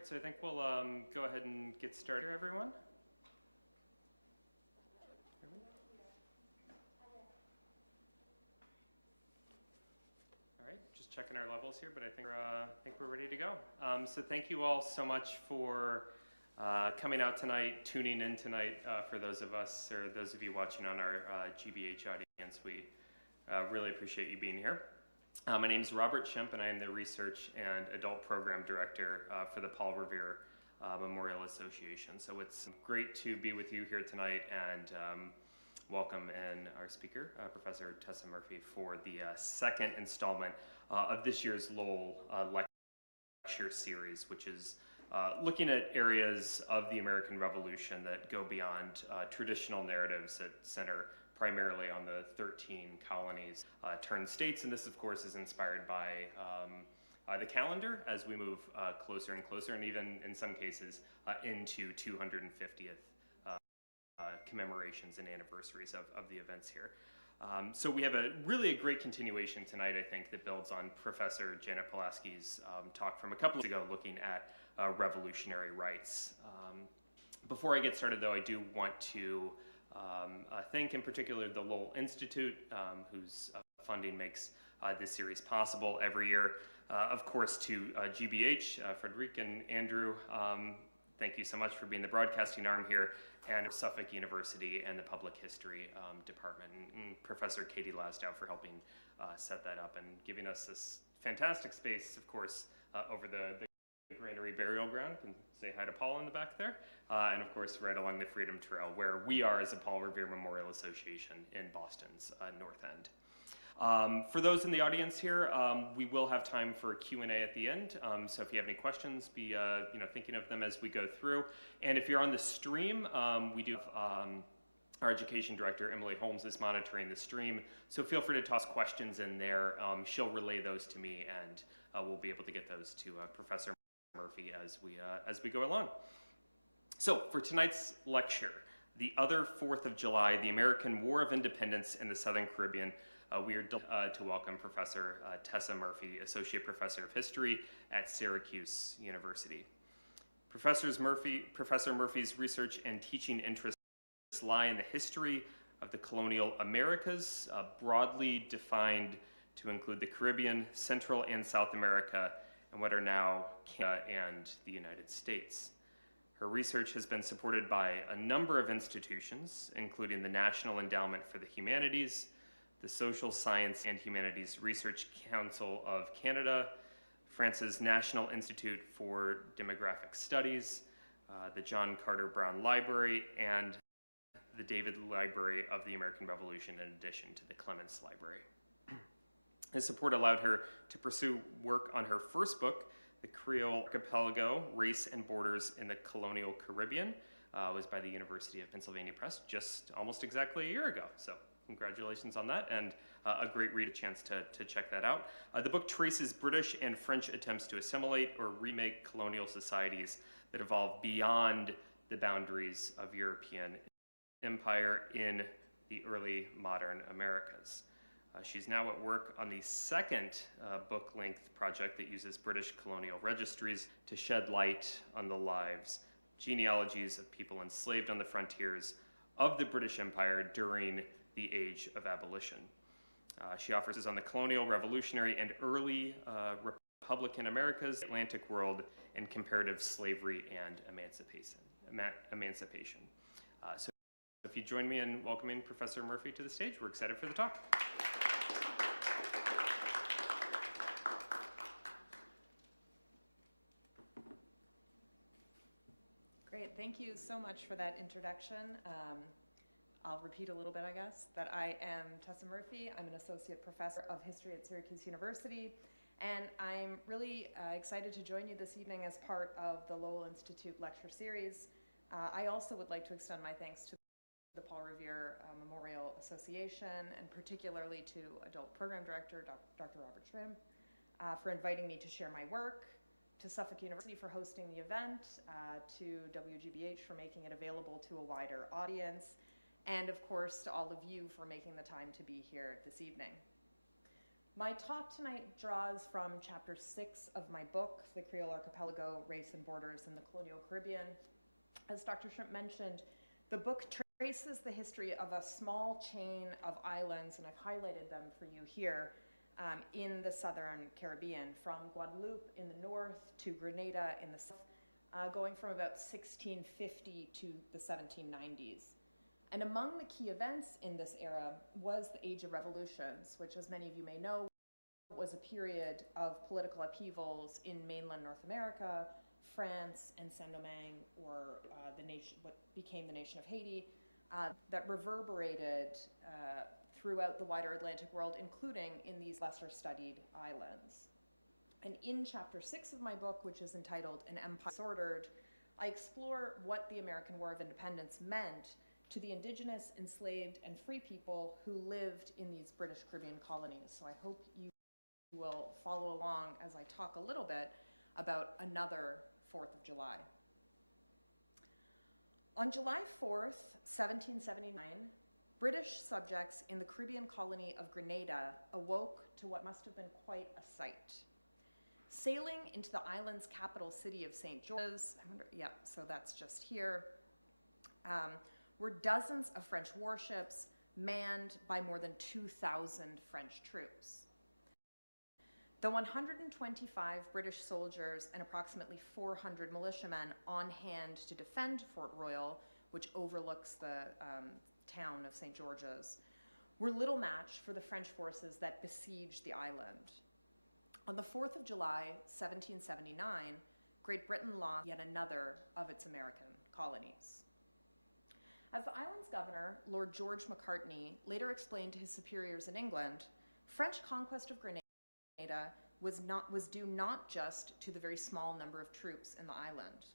right, so I think we'll go ahead and get started here, everyone. All right, just checking our levels here, but I think we're ready to go. So thank you all so much for coming out tonight, tuning in tonight. For those of us, or those of you watching on our GBH audience, we really appreciate you being here. My name is Robert Shemp, and I am the Research and Adult Program Director for the Paul Revere Memorial Association. So it's great to be with you here tonight, and welcome in our speaker, Professor Tessa Murphy, for the second installment of this year's Lowell lecture series, which is looking at areas of the American Revolution that go beyond traditional narratives that center primarily on the 13 colonies turned states. And this, of course, is inspired by the calendar as we move closer and closer, and even in some cases into 250th commemorations and anniversaries of the events here. So we have really a great continuation tonight, I think, that builds on Professor Janet Pulaski's talk from a couple of weeks ago looking at revolutionary rights. Before I get started, though, I do want to thank in particular the Lowell Institute, whose funding makes this series possible every year. Of course, to GBH, Frederic and Andrew, thank you so much for being the broadcasting arm here, and Suffolk University and the Public History Department, and Professor Katie Lasdow for helping set that up and giving us this fantastic space, of course, over the Granary Burial Ground. And say hi to Paul in the back there. And of course, right along the Freedom Trail, where we are as a Paul Revere Memorial Association in Boston's North End. For those in the audience here, we will have time for Q&A at the end. So if you have any questions, be thinking of them as we go through. And if you're on the stream, we do have our education director, Emily Holmes, is monitoring the stream. So feel free to toss questions in there. She'll relay those to me, and we'll be able to get those to Professor Murphy as we go along. So for tonight's lecture, The Other 4th of July, the American War of Independence in the Southern Caribbean, we are delighted to welcome Professor Tessa Murphy, Associate Professor of History at Syracuse University. Professor Murphy's research and teaching interests lie in the history of the colonial Americas, broadly defined to include the Caribbean, Central and South America, and what are now Canada and the United States. Her research has been supported by a number of institutions, including the National Endowment for the Humanities, the Social Science and Humanities Research Council of Canada, France's National Institute for Demographic Studies, the John Carter Brown Library, and the David Library of the American Revolution, in addition to the Clements Library. His support allowed her to pursue work on her first book, The Creole Archipelago, Race and Borders in the Colonial Caribbean. Was by the University of Pennsylvania Press just almost exactly a year ago. So congratulations on that, and a great read, a chance to check that out. The book traces British and French attempts to assimilate or remake colonial societies that evolved beyond the boundaries of European empire in the early modern Americas. She's now at work on the second book-length project that uses British colonial registries to shed light on the lives, genealogies of people enslaved on the frontiers of the British Empire during the Age of Abolition. She offers on the colonial, revolutionary, and early Republican Americas, Atlantic world, and comparative slavery and emancipation. So if you join me in welcoming Professor Murphy to the stage, we're excited for the talk. Great, thank you so much for that introduction. I'll repeat a little bit, I guess, that I am Tessa Murphy. I'm an associate professor of history at Syracuse University, and I'm really excited to join you this evening as part of the Lowell Institute lecture series. I also would like to extend my thanks to the Paul Revere Memorial Association, and particularly to Adult Program Director, Dr. Robert Shrimp, for inviting me to share my work, to Suffolk University for hosting the event, to WGBH for making it available to a wider audience, and of course to all of you for making the time to be here this evening. My talk tonight draws from chapter 6 of my book, The Creole Archipelago, Race and Borders in the Colonial Caribbean. As Dr. Shrimp mentioned, the book traces the history of a small chain of islands, and I've highlighted them for you here, in the southern Caribbean, from Guadeloupe in the north to Grenada in the south, going from about 1650 to the 1790s. And among the key events in this era was the Age of Revolutions, which, as many of you may know, was a period of political upheavals in mainland North America, France, and Saint-Domingue, or what became the nation of Haiti, that reverberated throughout the wider Atlantic world, including in these lesser studied islands. And in chapter 6 of my book, which is entitled An Empire Disordered, I explore what the American War of Independence meant to the Indigenous, enslaved, and free people who lived in these British Caribbean colonies. So I hope you will follow along as I talk a little bit about another 4th of July. On July 4th, 1779, British subjects in the Caribbean colony of Grenada awoke to what must have been quite a sight. Sailing into the island's capital city of St. George's, so that's just here, were dozens of French warships manned by more than 2,000 French troops. The 125 British soldiers and approximately 400 militiamen on hand to defend Fort Royal, which overlooks the town of St. George's, were little match for the French forces that besieged the island. On the 4th of July, 1779, Great Britain lost yet another of its American colonies. As the island's governor, Lord George Macartney, later explained to his superiors in England, French conquest of Grenada was due not just to the very small number of troops in the island.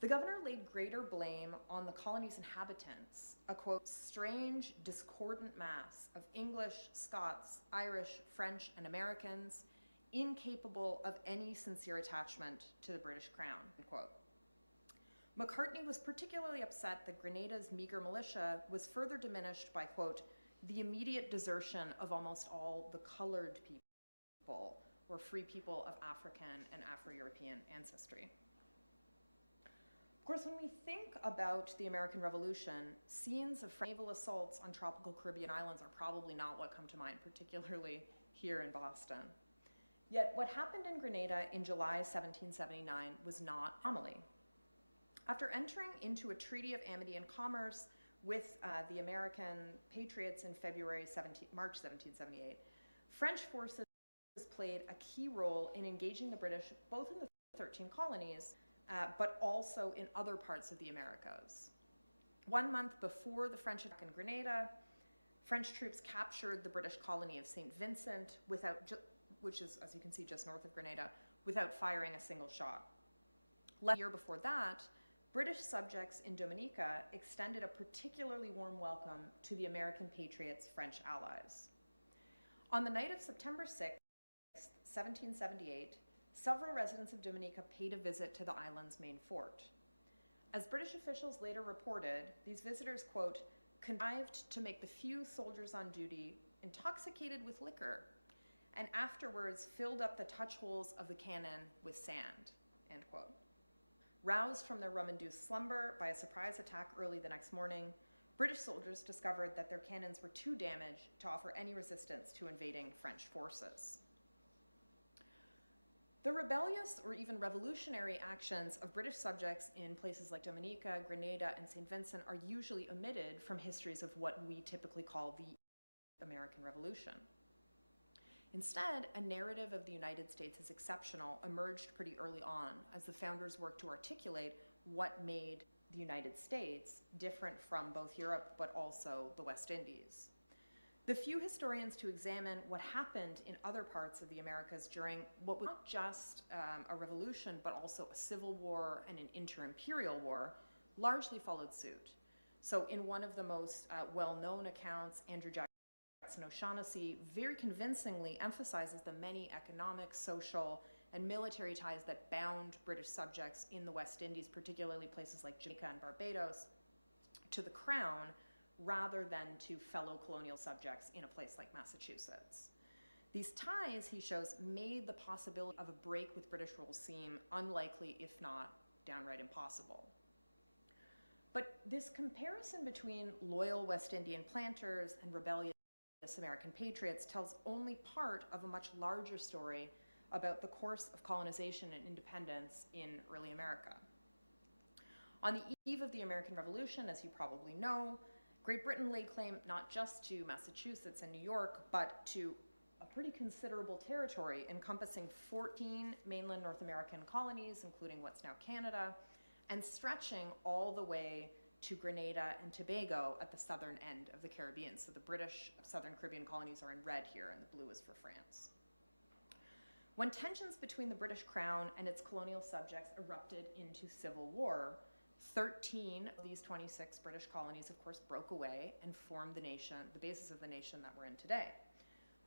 The governor laid greater blame on the colony's inhabitants, a quote, strange, discordant mass of English, Scots, Irish, French, and Americans, incapable of any sincere attachment to the British crown, end quote. Macartney was particularly upset that Grenada's meager militia was further diminished by, quote, the immediate desertion of almost all the colored people, or free people of African and Afro-European ancestry. Of course, when we think about the American Revolution, scenes of naval assaults on tropical Caribbean islands are probably not what come to mind, particularly here in Boston. Yet what happened in Grenada in July 1779 was not an anomaly. After entering into a treaty of amity and commerce with the American patriots in March 1778, French forces played a key role in engaging the British both in the 13 colonies, but also in other parts of the Americas. 1 month before the French attack in Grenada, French troops captured the British colony of St. Vincent, which is, as you can see, just north of Grenada, without firing a single shot. Less than a year before that, British subjects in Dominica extended a particularly warm welcome to the American patriots' French allies. On the night of September 6, 1778, several residents of Dominica paid a visit to the island's main fort. As British officials later reported, these visitors, quote, contrived to make the few soldiers on duty intoxicated with liquor, and afterwards filled up the touch holes of the cannon with sand, end quote. Roused from their rum-induced slumber by a surprise attack early the next morning, British soldiers discovered that their cannons were too damaged to offer any resistance to invading French forces. The rebellious or even revolutionary actions of British subjects in places like Dominica, Grenada, and St. Vincent are usually omitted from histories of what we typically call the American Revolution. Instead, a narrative of the United States as exceptional emerged pretty early on as the founders worked to articulate what made the United States different from both Europe but also the West Indies. The few historians to examine what happened in other parts of the Americas during what was not just a revolution but also a civil war and an inter-imperial war largely followed suit. So in one of the most well-known accounts, Andrew Jackson O'Shaughnessy very convincingly emphasizes the many economic, social, and military ties that bound British subjects in the West Indies, particularly places like Jamaica and Barbados, to the crown rather than to fellow colonial subjects in a place like Massachusetts. These ties, he shows, made the possibility of a break with British rule seem unlikely, if not downright impossible. But this comparison between loyal West Indian planters and rebellious American patriots tells only part of a much larger story about the course of colonization and independence in early America. On the eve of the American Revolution, as you probably know, Great Britain laid claim not just to Massachusetts and New York, but to a pretty considerable territory encompassing 14 mainland North American colonies, including what's now Canada, and stretching all the way to Grenada and Tobago at the southern end of the Caribbean. So the British Southern Caribbean colonies are in red here, and the blue is for France. When tensions between the British Crown and its colonial subjects erupted into civil war, 13 of these 26 British colonies, of course, broke away and formed the nation, the basis of the nation that we're in today.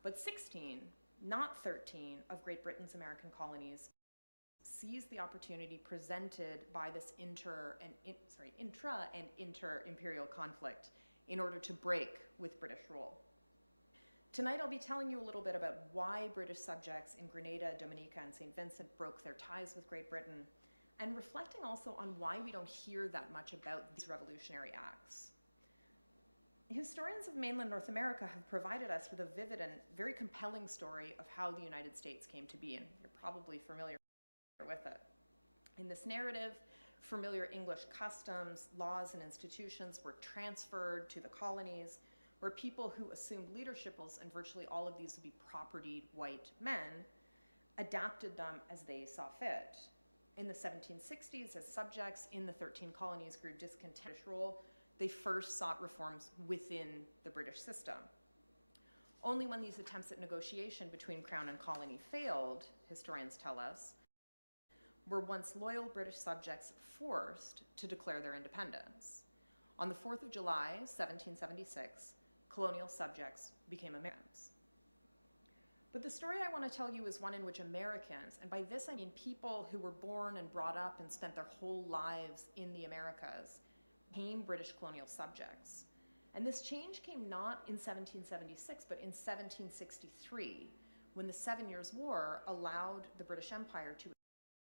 But 16, not 13, of Great Britain's American colonies seized the opportunity presented by this intra and inter-imperial conflict in order to break with British rule. Tonight I'll be telling you a little bit about why British subjects in Grenada, Dominica, and St. Vincent broke their ties with Great Britain, and reflecting also on why we don't hear that much about these revolutionary acts. Historians of mainland North America have provided us with a vivid and very compelling story of how the United States came to be, and you're probably familiar with it. In this narrative, familiar English customs, laws, and institutions were transferred to the colonies, where people who assumed leadership roles, and virtually all of these would be propertied white men, adapted them as they saw fit. In the 1760s, as subjects in the 13 colonies grew discontent with British rule, they first sought reforms within the British system. Only when these attempts at negotiation between Crown and colony failed, historians tell us, were once loyal British subjects forced to declare their independence. On the 4th of July, 1776, colonial subjects became Americans. But the story I want to tell you is one in which Americans, and by this I mean people who were born and brought up and spent their whole lives in the Americas, became British colonial subjects. And this change came not in 1776, but in 1763, when the 7 Years' War allowed the British Empire to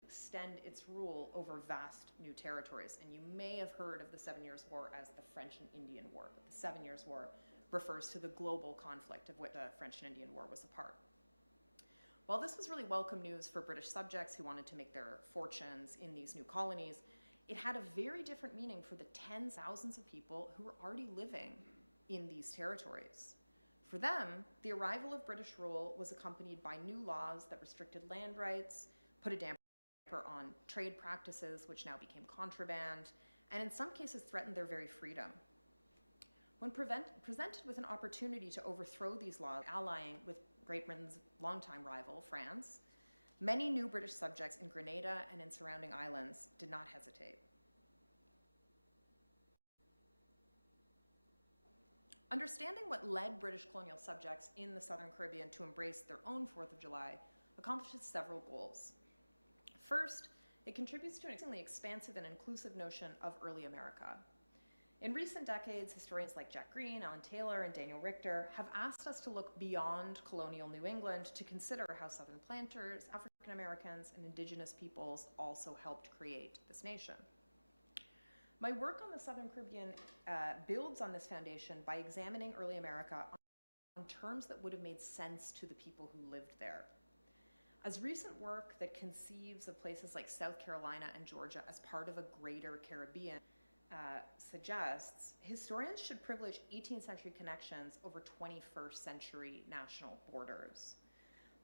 extend its rule over vast new territories. And you may have heard of the 7 Years' War as the French and Indian War, but the 7 Years' War refers to the global conflict of which the French and Indian War was a part. While this was really welcome news for British subjects who wanted to make their fortunes in these new colonies, it had a very different meaning for the tens of thousands of people who were already living in these territories. For them, the arrival of British rule was accompanied by new laws that restricted land rights, put a damper on trade practices, which now became contraband, and in some cases threatened their very freedom. When presented with an opportunity to overthrow these laws, allying with Great Britain's longtime rival, France, many new British subjects in Grenada and in surrounding islands did not hesitate. Understanding what led British colonial subjects in the Southern Caribbean to embrace their own 4th of July accomplishes several goals. First, it contributes to an extremely expansive and inclusive notion of early America. In recent decades, historians like Jack Green, Alan Taylor, and Daniel Richter have asked us to look beyond colonial New England to consider how Southern planters, African Americans, and Indigenous peoples also helped create this nation. My work on the Southern Caribbean builds on this foundation by examining early America on terms that would have made sense to the people who lived there. As recent work that conceives of places like South Carolina and Georgia as part of a greater Caribbean suggests, historians should privilege 18th century connections over 21st century national borders.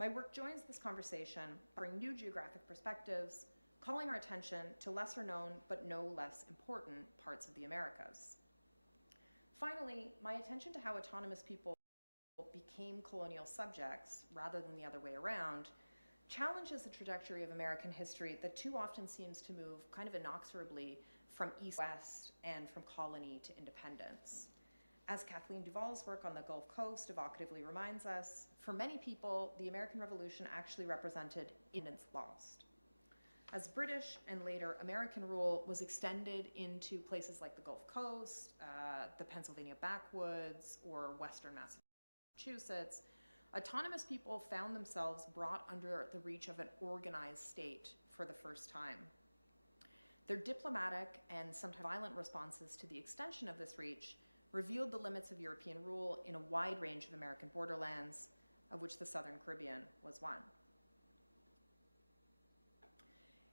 My work joins this conversation, offering new geographic perspectives, calling our attention to lesser known but no less important parts of the Americas. Finally, my attention to how autonomous people became colonial subjects rather than the other way around challenges the trajectory of American history that too often seems to move kind of inexorably from east-west and from colony to independence. As Kathleen Duvall's work on the Gulf Coast evocatively reminds us, for many people, the American Revolution actually represented independence lost. As British and later American rule was extended into places like the Gulf Coast, the Pennsylvania backwoods, or western Massachusetts, autonomous people found themselves brought under the reach of an organized state for the first time. Their diplomatic and sometimes violent responses to the extension of this reach revealed the limits of European rule in a wide range of American borderlands, of which the Southern Caribbean was one.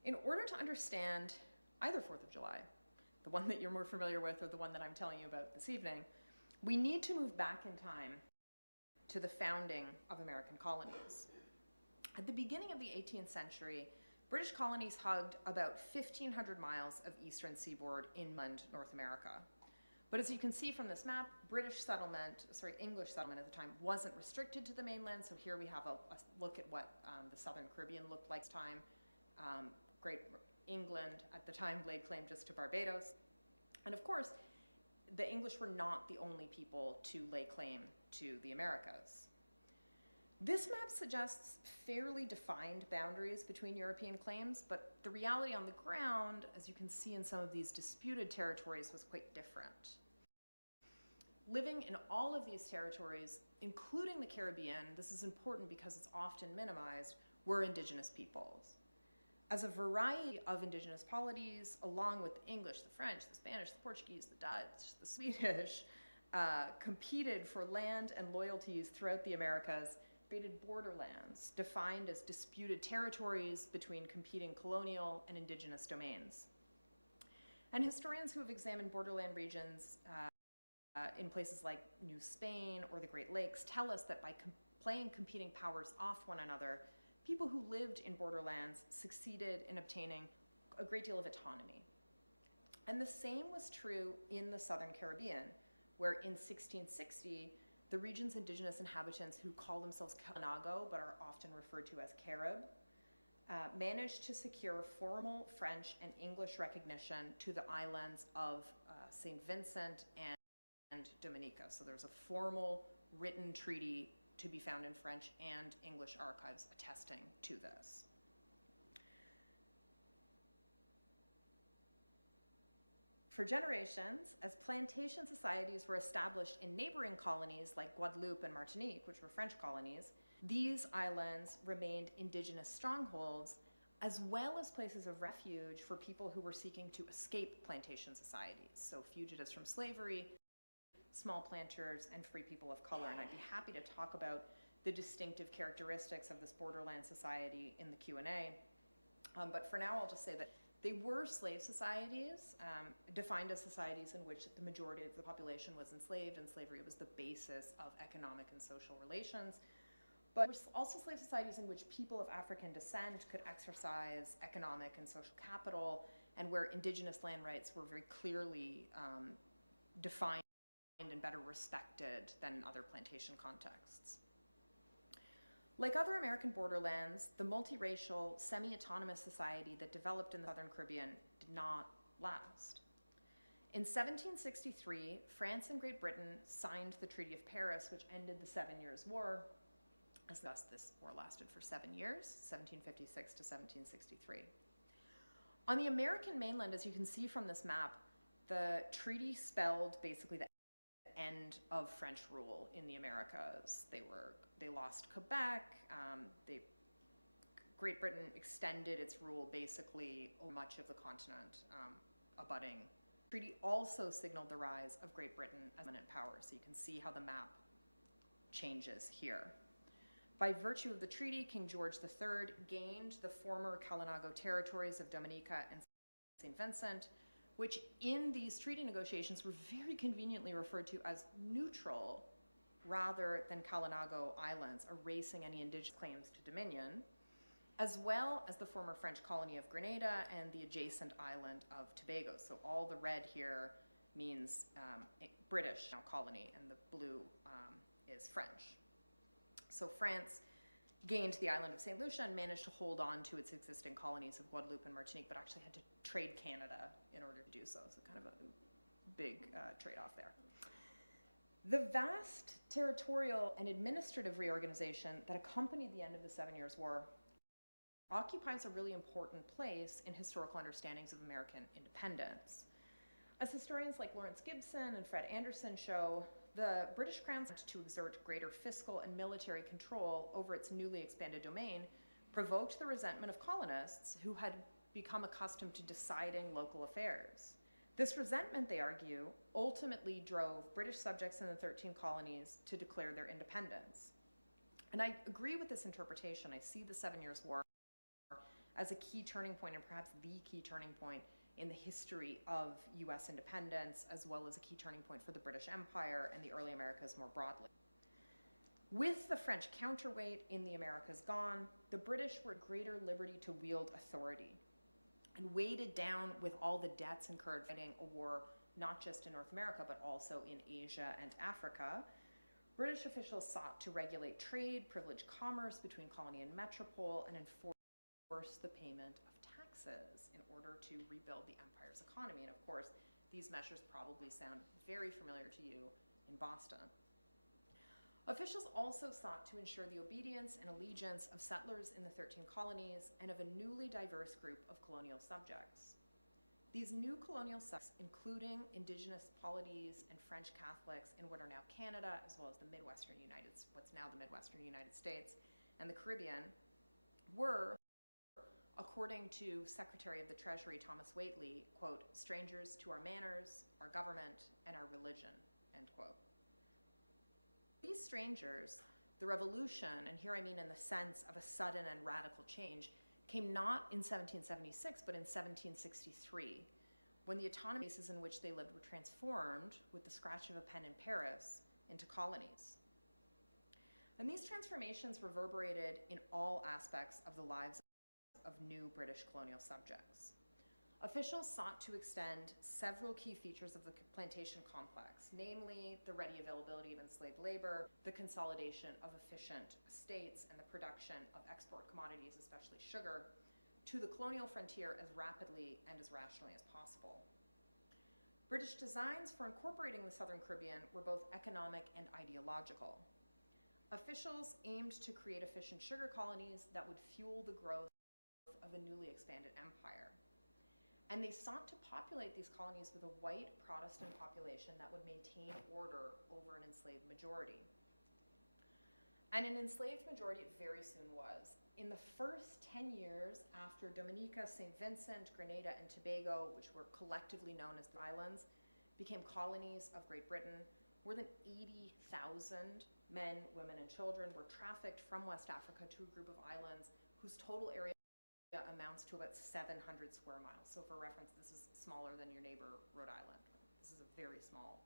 In order to understand either 4th of July, the one that you're more familiar with or the one that I'm telling you about this evening, we need to move back in time to the founding of American colonies. At the beginning of the 18th century, British colonies hugged about 1,500 miles of eastern seaboard inland North America. But as you can see from this map, English settlement at the time wasn't restricted to the mainland, so here we have a look at what the Southern Caribbean looked like at the time. Great England at the time laid claim just to Barbados. And of course, the English were not the only people to lay claim to the Americas. This map suggests fairly defined boundaries between European claims, but the reality on the ground, as you can see in some of these disputed territories, was quite different. Living in all of these territories, including the Caribbean, this is important because it's often minimized, were indigenous peoples. As a variety of indigenous polities, along with the English, the French, the Spanish, the Portuguese, the Dutch, the Swedish, competed for land and loyalties throughout the Americas, created borderlands defined as disputed territories between competing colonial and indigenous domains. And historians who have examined borderland regions in places like New Spain or the Great Lakes tell us that by playing competing powers off one another, people who lived in borderlands succeeded in obtaining a great deal of autonomy. And the same was true in the Southern Caribbean, where in 1660, the region's indigenous inhabitants, who call themselves Kalinago but are often referred to as Carib, managed to secure formal French and English recognition to the islands of St. Vincent and Dominica. So there's a formal written treaty to be found in French and English archives attesting to this. For generations, as plantation societies were established in neighboring colonies like Guadeloupe and Martinique, which were French colonies, these islands remained indigenous strongholds, as well as places of refuge for people who were seeking to escape plantation societies, so fugitives from slavery, small planters, and free people of color. And I'd be happy to talk about the distinctive characteristics of this borderland society in the Q&A. But for now, I'll just say that they were slave societies, defined as societies in which the majority of the population was enslaved, and slavery was the basis of economic and social relations. But also slave societies in which people of African descent could exercise economic and social capital, and where indigenous land rights were very clearly defined and better respected than in other plantation contexts. Like other American borderlands, the multiracial, semi-autonomous society that developed in the Southern Caribbean did not last. In 1763, France and Great Britain signed the Treaty of Paris, which ended the 7 Years' War. As thus, this war lasted for 7 years, 1756 to 1763. On the American mainland, as you can see from this map, the treaty spelled basically the end of French rule in the Americas. They lost Quebec. Great Britain extended its rule basically over much of the continent abutting. The treaty also signaled the rise of Great Britain as dominant power, so you can see how the map changes here. By virtue of the treaty, King George III gained the former Kalinago territories of Dominica and St. Vincent, which in these treaty negotiations were very conveniently referred to as neutral rather than Kalinago Islands, erasing any indigenous claims to dominion, as well as the former French colony of Grenada and the adjacent island of Tobago. So all the red here means British colony, and the blue is French. So France gained the island of St. Lucia and managed to hold on to its existing colonies of Guadeloupe and Martinique, but actually had to trade Canada in order to do so. So kind of a big trade-off there. The vast territorial and administrative reorganization that accompanied the end of the 7 Years' War occupies a really important place in historical understandings of American independence. As historians like Lawrence Gibson and Fred Anderson show, the British Crown to exert greater fiscal and military control over its newly expanded domain provoked the resentment of colonists who had become accustomed to deciding local affairs. This resentment, they argue, ultimately drove British subjects in the 13 colonies to declare their independence. And I agree with this interpretation. I see the 7 Years' War as a key turning point, and perhaps the key turning point in the history of US independence, as well as a key turning point for the British Empire and the early Americas more broadly. With the French counterweight in the Americas gone, the British were at greater liberty to wield authority. And weighted down with all the debts incurred fighting a war not just in North America, but also in Asia and Africa, British officials sought to regulate trade, privilege commerce between colony and metropole, and enforce the payment of taxes in order to rebuild the empire's economy. And of course, these measures probably sound very familiar to you in Boston. Officials also sought to ensure the obedience and allegiance of settlers in the 13 colonies and of a newly diverse group of colonial subjects. These new colonial subjects, including Indigenous polities and French Catholics in what are now Canada, as well as the what's now the Midwestern United States and the Caribbean, were, according to Secretary of the Treasury Thomas Whately, quote, strangers to our manners, our government, and our religion, end quote. These strangers, the revolution, and here I mean in the sense of a sudden and radical change, came not in 1776, but in 1763, when the autonomy bases in which they lived were transformed with the scratch of a pen in Paris into colonies. And these transformations reverberated in all aspects of the lives of new British colonial subjects. Officials sought to extend several key features of the plantation complex, namely the ready availability of enslaved labor, the consolidation of efficient estates, and the production of export commodities, especially sugar, to the colonial frontier as rapidly and as rationally as possible. British designs for incorporating the Southern Caribbean were both economic and ideological. Officials aimed to create efficient sugar colonies that would fuel the growth of a newly expanded empire. And they sought to populate these colonies with a white Protestant population that would maintain order over an enslaved majority. And an enslaved majority it very soon was. In the first 10 years after Dominica, St. Vincent, Grenada, and Tobago, which were collectively known as the islands, became colonies of Great Britain, more than 80,000 men, women, and children were trafficked from West Africa to a group of islands whose total area amounts to about 700 square miles. So for reference, this is smaller than your neighbor, Rhode Island. This is a very small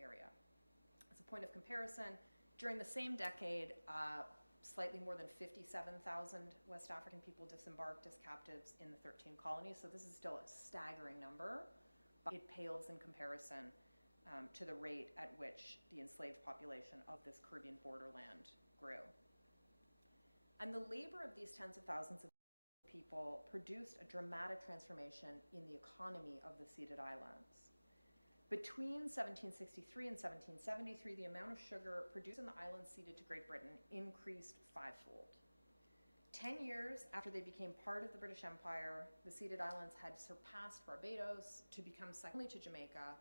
area. As a point of comparison, during the same decade, slightly more than 57,000 West African people disembarked as captives in the 13 colonies. So this is still a staggering number, but it pales in comparison to the rate at which the enslaved population of this Caribbean borderland grew. And the labor of these tens of thousands of people produced a dramatic transformation in the economy of the ceded islands. Between 1763 and 1773, the amount of sugar produced in the islands ceded to Great Britain increased fivefold. 10 years after they became part of the British Empire, the ceded islands had surpassed Barbados to become second only to Jamaica,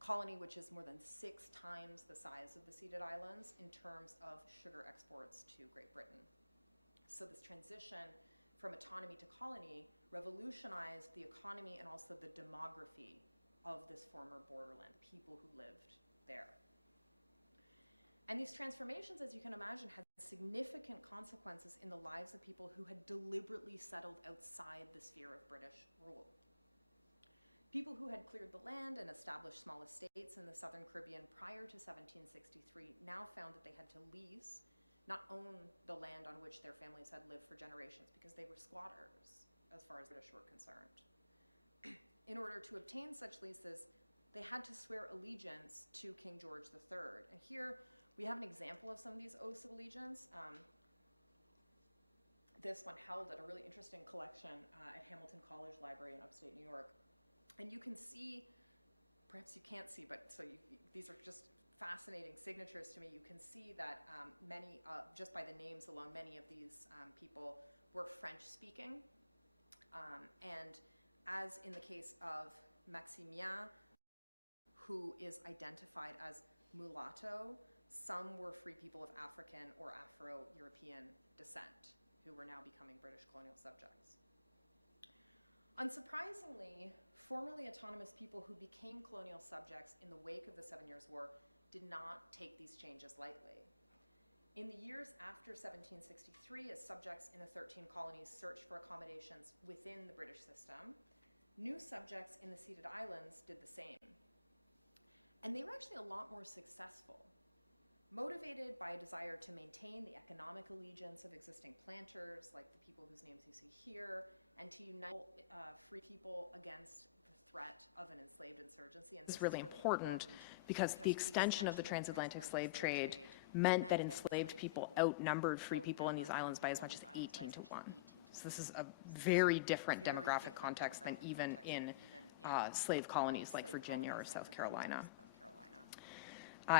colony which is more than 6 times the size of the ceded islands in terms of sugar exports to Great Britain. So this transition from autonomy to colony revolutionized the economy and also the demography of this former borderland, people who lived there. And these transformations, as you can imagine, had significant consequences in the lives of people who had deliberately settled outside the sphere of British rule. People who had cleared the land and established small estates in the Southern Caribbean prior to 1763 now found that they had to lease, not own, the land on which their families had lived for generations, because they were squatters as far as the British were concerned. In order to obtain such leases, they had to swear allegiance to King George III. And here we have an example of some of these oaths of allegiance. This one held at a really interesting collection at Hamilton College Library in upstate New York. And you can see, perhaps you can't see, but these are just fascinating signatures to me. You can see that many, just by the names alone, many of these people were French-speaking. And as in the case of Maximien, who is identified as mulatto, some were free people of African or Afro-European descent who were now becoming British colonial subjects. Unsurprisingly, formerly autonomous people who became colonial subjects in the wake of the 7 Years' War did not take these changes lightly. In the years after 1763, as subjects in the 13 colonies searched for accommodations within the British system, new subjects in the ceded islands did the same. And they were actually a lot more successful. Motivated by a desire to maintain the economic allegiance of existing planters, like the people whose names you see here, and to unite free people against the threat of an enslaved insurgency. And this is really important because the extension of the transatlantic slave trade meant that enslaved people outnumbered free people in these islands by as much as 18 to 1. So this is a very different demographic context than even in slave colonies like Virginia or South Carolina.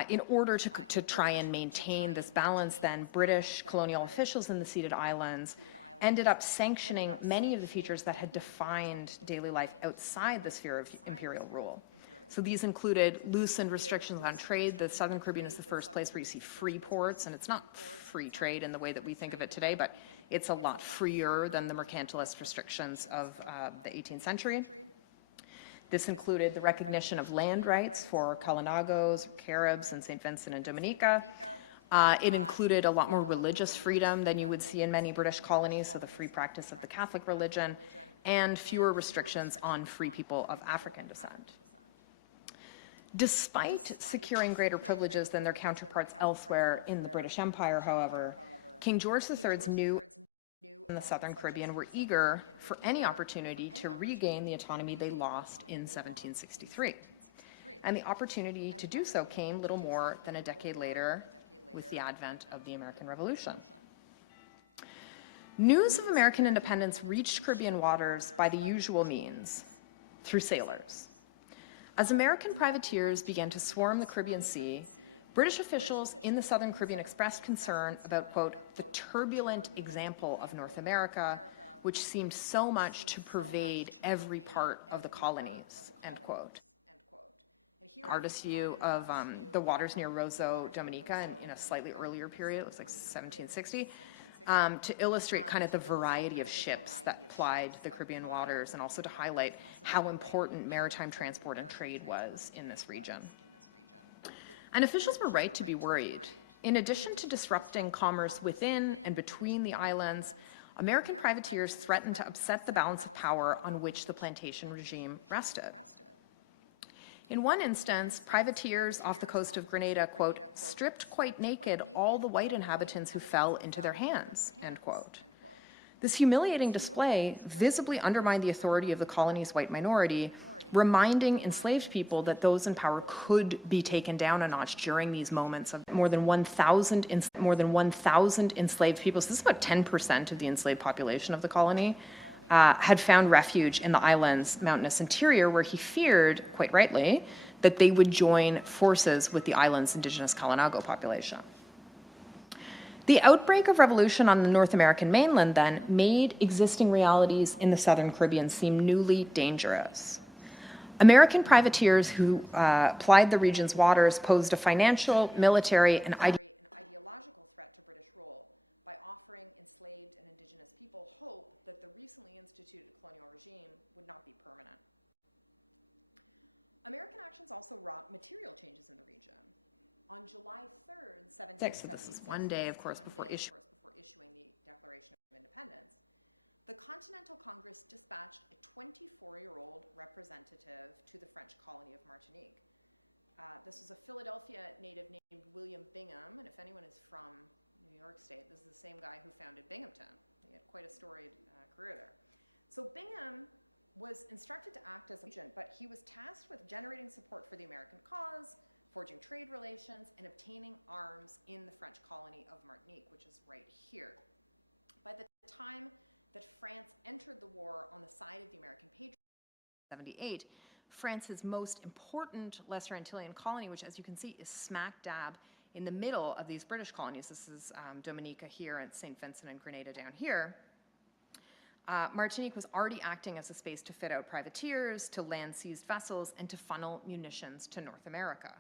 In order to try and maintain this balance, then, British colonial officials in the ceded islands ended up sanctioning many of the features that had defined daily life outside the sphere of imperial rule. So these included loosened restrictions on trade. The Southern Caribbean is the first place where you see free ports, and it's not free trade in the way that we think of it today, but it's a lot freer than the mercantilist restrictions of the 18th century. This included the recognition of land rights for Kalinagos, Caribs, and St. Vincent and Dominica. It included a lot more religious freedom than you would see in many British colonies, so the free practice of the Catholic religion, and fewer restrictions on free people of African descent. Despite securing greater privileges than their counterparts elsewhere in the British Empire, however, King George III's new in the Southern Caribbean were eager for any opportunity to regain the autonomy they lost in 1763. And the opportunity to do so came little more than a decade later with the advent of the American Revolution. News of American independence reached Caribbean waters by the usual means, through sailors. As American privateers began to swarm the Caribbean Sea, British officials in the Southern Caribbean expressed concern about, quote, the turbulent example of North America, which seemed so much to pervade every part of the colonies, end quote. Artist's view of the waters near Roseau, Dominica in a slightly earlier period, it looks like 1760, to illustrate kind of the variety of ships that plied the Caribbean waters and also to highlight how important maritime transport and trade was in this region. And officials were right to be worried. In addition to disrupting commerce within and between the islands, American privateers threatened to upset the balance of power on which the plantation regime rested. In one instance, privateers off the coast of Grenada, quote, stripped quite naked all the white inhabitants who fell into their hands, end quote. This humiliating display visibly undermined the authority of the colony's white minority, reminding enslaved people that those in power could be taken down a notch during these moments of more than 1,000 enslaved people. So this is about 10% of the enslaved population of the colony. Had found refuge in the island's mountainous interior, where he feared, quite rightly, that they would join forces with the island's indigenous Kalinago population. The outbreak of revolution on the North American mainland, then, made existing realities in the Southern Caribbean seem newly dangerous. American privateers who plied the region's waters posed a financial, military, and ideological threat to British rule by offering enslaved and indigenous people hope that the recently instituted colonial regime would not be permanent. American actions also wrought material changes in the region. On July 3rd, 1776, so this is one day, of course, before issuing the Declaration of Independence, the Continental Congress dispatched a 24-year-old representative to the French colony of Martinique. This was a Philadelphia native named William Bingham, and if anyone is from New York State, this is the same guy who founded Binghamton. He had quite a storied career there. So Bingham was instructed to act as an agent, but he was tasked with generating support for the American cause, forging trade relations, and obtaining arms in the French colony of Martinique, which is right here. By the time that France entered the war on the side of the American patriots in 1778, France's most important Lesser Antillean colony, which, as you can see, is smack dab in the middle of these British colonies. This is Dominica here and St. Vincent and Grenada down here. Martinique was already acting as a space to fit out privateers, to land seized vessels, and to funnel munitions to North America.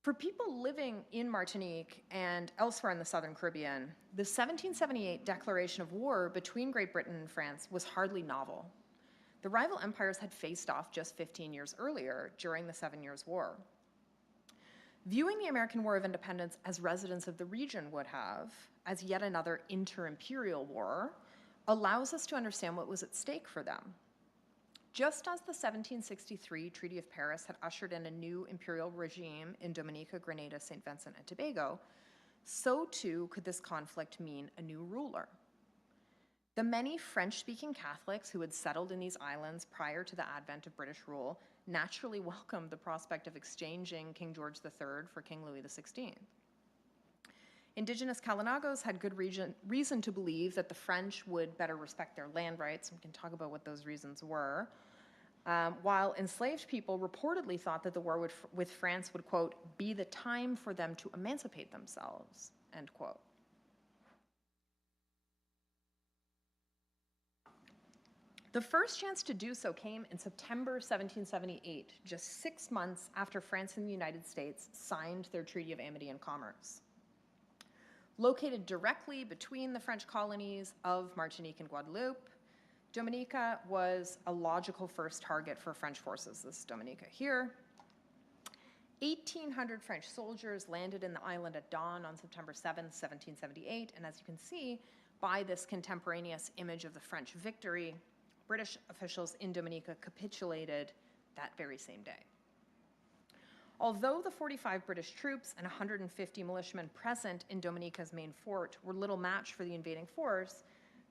For people living in Martinique and elsewhere in the Southern Caribbean, the 1778 declaration of war between Great Britain and France was hardly novel. The rival empires had faced off just 15 years earlier during the 7 Years' War. Viewing the American War of Independence as residents of the region would have, as yet another inter-imperial war, allows us to understand what was at stake for them. Just as the 1763 Treaty of Paris had ushered in a new imperial regime in Dominica, Grenada, St. Vincent, and Tobago, so too could this conflict mean a new ruler. The many French-speaking Catholics who had settled in these islands prior to the advent of British rule naturally welcomed the prospect of exchanging King George III for King Louis XVI. Indigenous Kalinagos had good reason to believe that the French would better respect their land rights. We can talk about what those reasons were. While enslaved people reportedly thought that the war with France would, quote, be the time for them to emancipate themselves, end quote. The first chance to do so came in September 1778, just 6 months after France and the United States signed their Treaty of Amity and Commerce. Located directly between the French colonies of Martinique and Guadeloupe, Dominica was a logical first target for French forces. This is Dominica here. 1,800 French soldiers landed in the island at dawn on September 7, 1778, and as you can see by this contemporaneous image of the French victory, British officials in Dominica capitulated that very same day. Although the 45 British troops and 150 militiamen present in Dominica's main fort were little match for the invading force,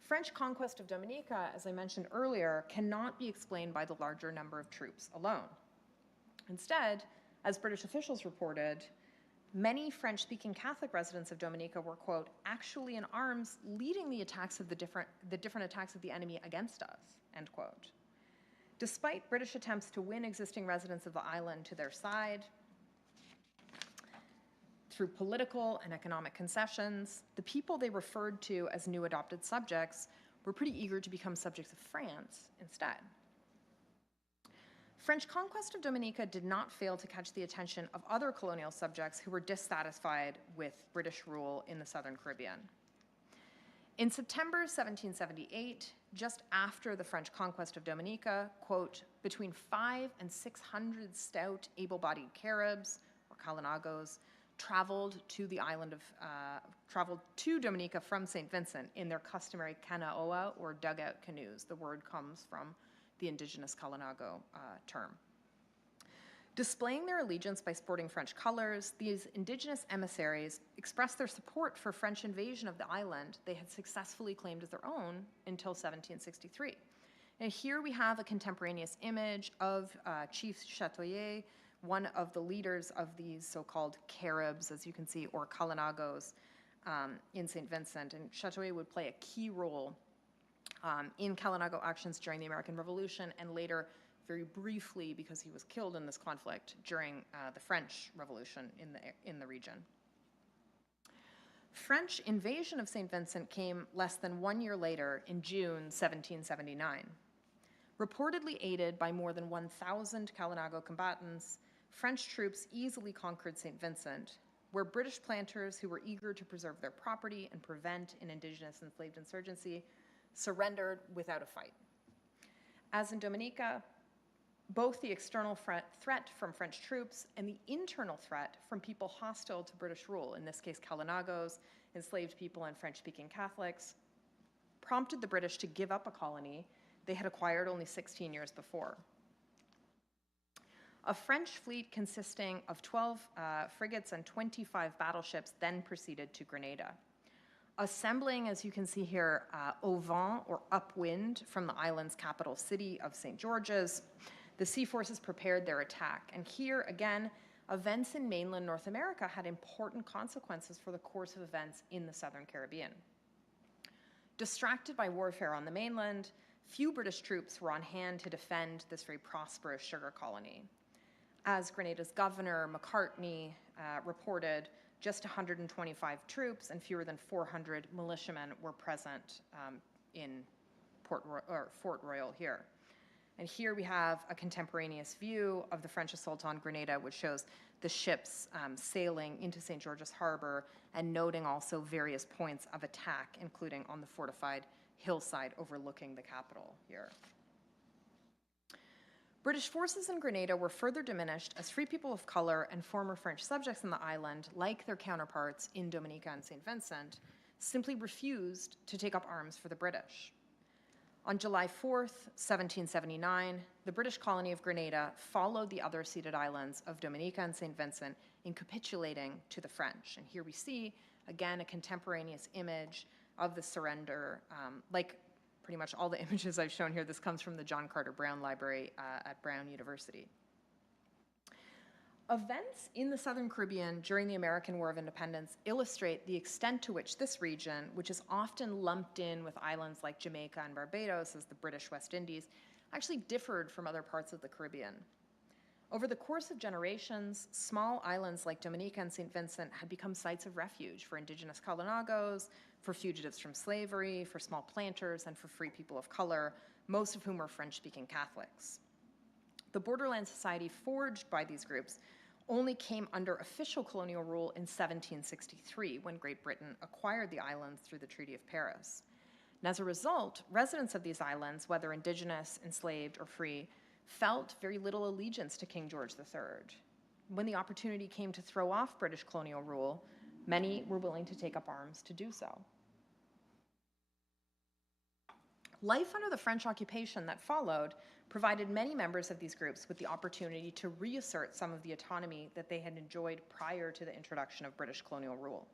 French conquest of Dominica, as I mentioned earlier, cannot be explained by the larger number of troops alone. Instead, as British officials reported, many French-speaking Catholic residents of Dominica were, quote, actually in arms leading the attacks of the different attacks of the enemy against us, end quote. Despite British attempts to win existing residents of the island to their side, through political and economic concessions, the people they referred to as new adopted subjects were pretty eager to become subjects of France instead. French conquest of Dominica did not fail to catch the attention of other colonial subjects who were dissatisfied with British rule in the Southern Caribbean. In September 1778, just after the French conquest of Dominica, quote, between 500 and 600 stout, able-bodied Caribs, or Kalinagos, traveled to Dominica from St. Vincent in their customary canoa, or dugout canoes. The word comes from the Indigenous Kalinago term. Displaying their allegiance by sporting French colors, these Indigenous emissaries expressed their support for French invasion of the island they had successfully claimed as their own until 1763. And here we have a contemporaneous image of Chief Chatoyer, one of the leaders of these so-called Caribs, as you can see, or Kalinagos in St. Vincent. And Chatoyer would play a key role in Kalinago actions during the American Revolution, and later, very briefly, because he was killed in this conflict, during the French Revolution in the region. French invasion of St. Vincent came less than 1 year later, in June 1779. Reportedly aided by more than 1,000 Kalinago combatants, French troops easily conquered St. Vincent, where British planters who were eager to preserve their property and prevent an Indigenous enslaved insurgency surrendered without a fight. As in Dominica, both the external threat from French troops and the internal threat from people hostile to British rule, in this case Kalinagos, enslaved people, and French-speaking Catholics, prompted the British to give up a colony they had acquired only 16 years before. A French fleet consisting of 12 frigates and 25 battleships then proceeded to Grenada. Assembling, as you can see here, au vent, or upwind, from the island's capital city of St. George's, the sea forces prepared their attack. And here, again, events in mainland North America had important consequences for the course of events in the Southern Caribbean. Distracted by warfare on the mainland, few British troops were on hand to defend this very prosperous sugar colony. As Grenada's governor, Macartney, reported, just 125 troops and fewer than 400 militiamen were present in Fort Royal here. And here we have a contemporaneous view of the French assault on Grenada, which shows the ships sailing into St. George's Harbor and noting also various points of attack, including on the fortified hillside overlooking the capital here. British forces in Grenada were further diminished as free people of color and former French subjects in the island, like their counterparts in Dominica and St. Vincent, simply refused to take up arms for the British. On July 4th, 1779, the British colony of Grenada followed the other ceded islands of Dominica and St. Vincent in capitulating to the French. And here we see, again, a contemporaneous image of the surrender. Like pretty much all the images I've shown here, this comes from the John Carter Brown Library at Brown University. Events in the Southern Caribbean during the American War of Independence illustrate the extent to which this region, which is often lumped in with islands like Jamaica and Barbados as the British West Indies, actually differed from other parts of the Caribbean. Over the course of generations, small islands like Dominica and St. Vincent had become sites of refuge for Indigenous colonagos, for fugitives from slavery, for small planters, and for free people of color, most of whom were French-speaking Catholics. The borderland society forged by these groups only came under official colonial rule in 1763, when Great Britain acquired the islands through the Treaty of Paris. And as a result, residents of these islands, whether indigenous, enslaved, or free, felt very little allegiance to King George III. When the opportunity came to throw off British colonial rule, many were willing to take up arms to do so. Life under the French occupation that followed provided many members of these groups with the opportunity to reassert some of the autonomy that they had enjoyed prior to the introduction of British colonial rule.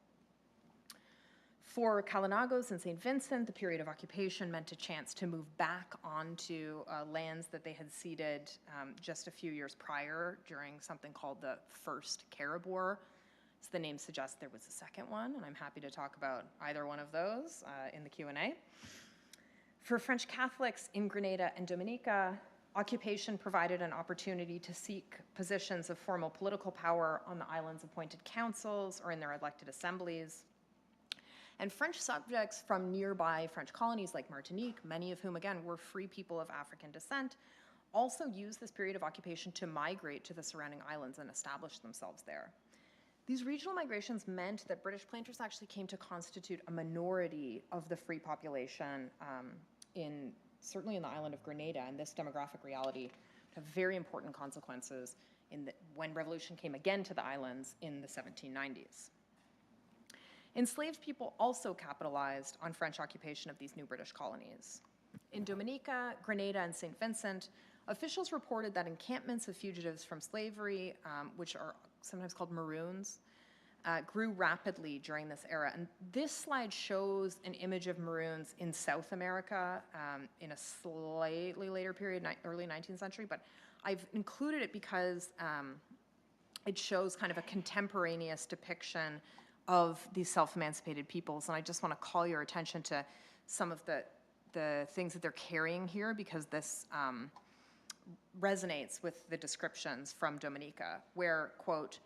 For Kalinagos in St. Vincent, the period of occupation meant a chance to move back onto lands that they had ceded just a few years prior during something called the First Carib War. As the name suggests, there was a second one, and I'm happy to talk about either one of those in the Q&A. For French Catholics in Grenada and Dominica, occupation provided an opportunity to seek positions of formal political power on the island's appointed councils or in their elected assemblies. And French subjects from nearby French colonies like Martinique, many of whom, again, were free people of African descent, also used this period of occupation to migrate to the surrounding islands and establish themselves there. These regional migrations meant that British planters actually came to constitute a minority of the free population certainly in the island of Grenada, and this demographic reality had very important consequences when revolution came again to the islands in the 1790s. Enslaved people also capitalized on French occupation of these new British colonies. In Dominica, Grenada, and St. Vincent, officials reported that encampments of fugitives from slavery, which are sometimes called maroons, grew rapidly during this era. And this slide shows an image of maroons in South America in a slightly later period, early 19th century, but I've included it because it shows kind of a contemporaneous depiction of these self-emancipated peoples. And I just want to call your attention to some of the things that they're carrying here, because this resonates with the descriptions from Dominica, where, quote,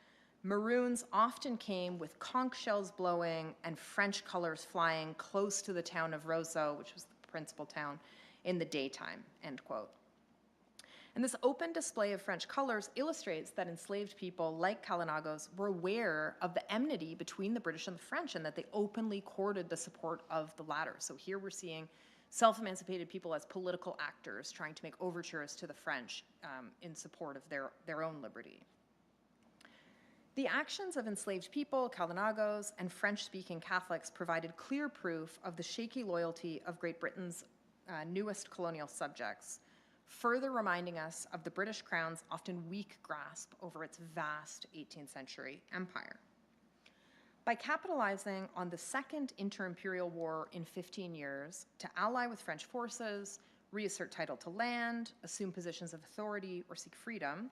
"Maroons often came with conch shells blowing and French colors flying close to the town of Roseau," which was the principal town, "in the daytime," end quote. And this open display of French colors illustrates that enslaved people like Kalinagos were aware of the enmity between the British and the French, and that they openly courted the support of the latter. So here we're seeing self-emancipated people as political actors trying to make overtures to the French in support of their own liberty. The actions of enslaved people, Kalinagos, and French-speaking Catholics provided clear proof of the shaky loyalty of Great Britain's newest colonial subjects, further reminding us of the British Crown's often weak grasp over its vast 18th century empire. By capitalizing on the Second Inter-Imperial War in 15 years to ally with French forces, reassert title to land, assume positions of authority, or seek freedom,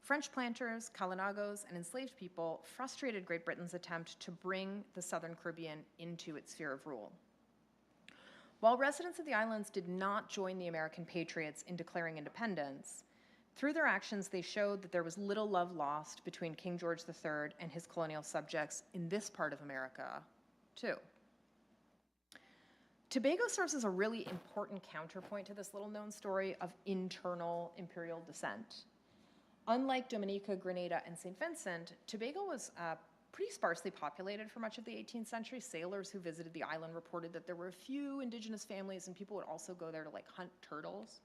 French planters, Kalinagos, and enslaved people frustrated Great Britain's attempt to bring the Southern Caribbean into its sphere of rule. While residents of the islands did not join the American patriots in declaring independence, through their actions they showed that there was little love lost between King George III and his colonial subjects in this part of America, too. Tobago serves as a really important counterpoint to this little-known story of internal imperial descent. Unlike Dominica, Grenada, and St. Vincent, Tobago was pretty sparsely populated for much of the 18th century. Sailors who visited the island reported that there were a few indigenous families, and people would also go there to like hunt turtles.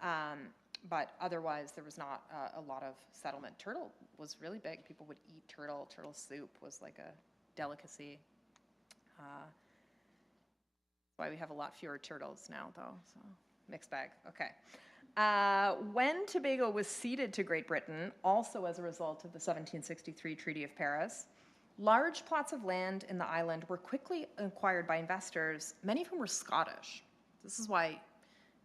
But otherwise, there was not a lot of settlement. Turtle was really big. People would eat turtle. Turtle soup was like a delicacy. Why we have a lot fewer turtles now, though, so mixed bag. Okay. When Tobago was ceded to Great Britain, also as a result of the 1763 Treaty of Paris, large plots of land in the island were quickly acquired by investors, many of whom were Scottish. This is why you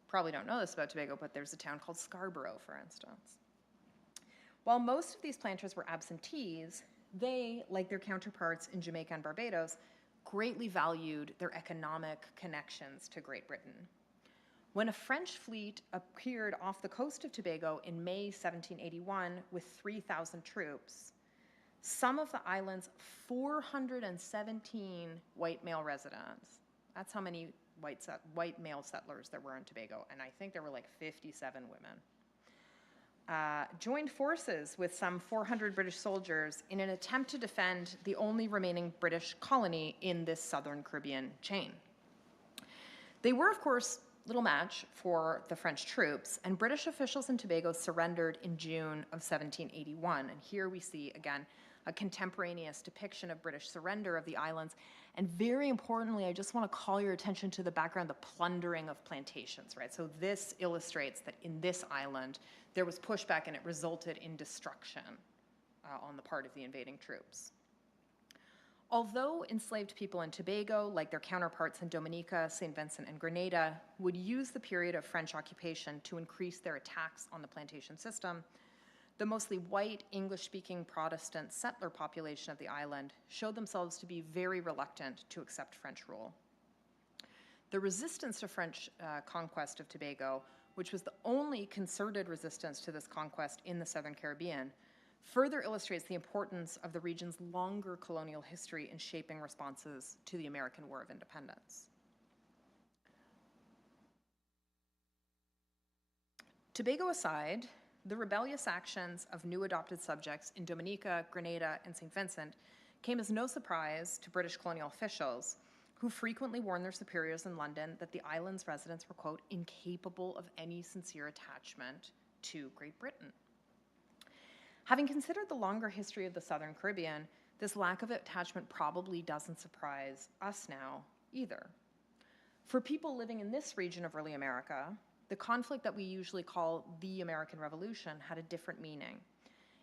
probably don't know this about Tobago, but there's a town called Scarborough, for instance. While most of these planters were absentees, they, like their counterparts in Jamaica and Barbados, greatly valued their economic connections to Great Britain. When a French fleet appeared off the coast of Tobago in May 1781 with 3,000 troops, some of the island's 417 white male residents, that's how many white male settlers there were in Tobago, and I think there were like 57 women, joined forces with some 400 British soldiers in an attempt to defend the only remaining British colony in this southern Caribbean chain. They were, of course, little match for the French troops, and British officials in Tobago surrendered in June of 1781. And here we see, again, a contemporaneous depiction of British surrender of the islands. And very importantly, I just want to call your attention to the background, the plundering of plantations, right? So this illustrates that in this island, there was pushback and it resulted in destruction on the part of the invading troops. Although enslaved people in Tobago, like their counterparts in Dominica, St. Vincent, and Grenada, would use the period of French occupation to increase their attacks on the plantation system, the mostly white, English-speaking Protestant settler population of the island showed themselves to be very reluctant to accept French rule. The resistance to French conquest of Tobago, which was the only concerted resistance to this conquest in the Southern Caribbean, further illustrates the importance of the region's longer colonial history in shaping responses to the American War of Independence. Tobago aside, the rebellious actions of new adopted subjects in Dominica, Grenada, and St. Vincent came as no surprise to British colonial officials, who frequently warned their superiors in London that the island's residents were, quote, incapable of any sincere attachment to Great Britain. Having considered the longer history of the Southern Caribbean, this lack of attachment probably doesn't surprise us now either. For people living in this region of early America, the conflict that we usually call the American Revolution had a different meaning.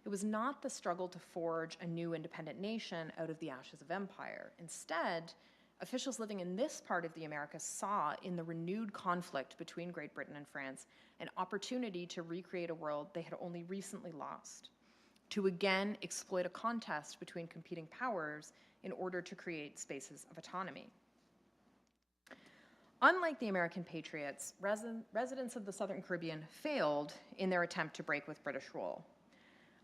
It was not the struggle to forge a new independent nation out of the ashes of empire. Instead, officials living in this part of the Americas saw in the renewed conflict between Great Britain and France an opportunity to recreate a world they had only recently lost, to again exploit a contest between competing powers in order to create spaces of autonomy. Unlike the American patriots, residents of the Southern Caribbean failed in their attempt to break with British rule.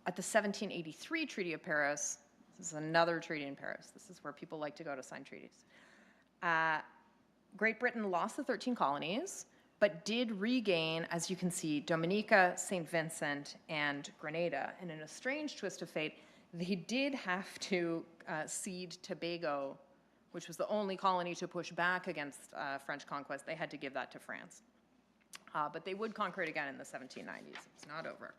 At the 1783 Treaty of Paris, this is another treaty in Paris, this is where people like to go to sign treaties, Great Britain lost the 13 colonies, but did regain, as you can see, Dominica, St. Vincent, and Grenada. And in a strange twist of fate, they did have to cede Tobago, which was the only colony to push back against French conquest. They had to give that to France. But they would conquer it again in the 1790s. It's not over.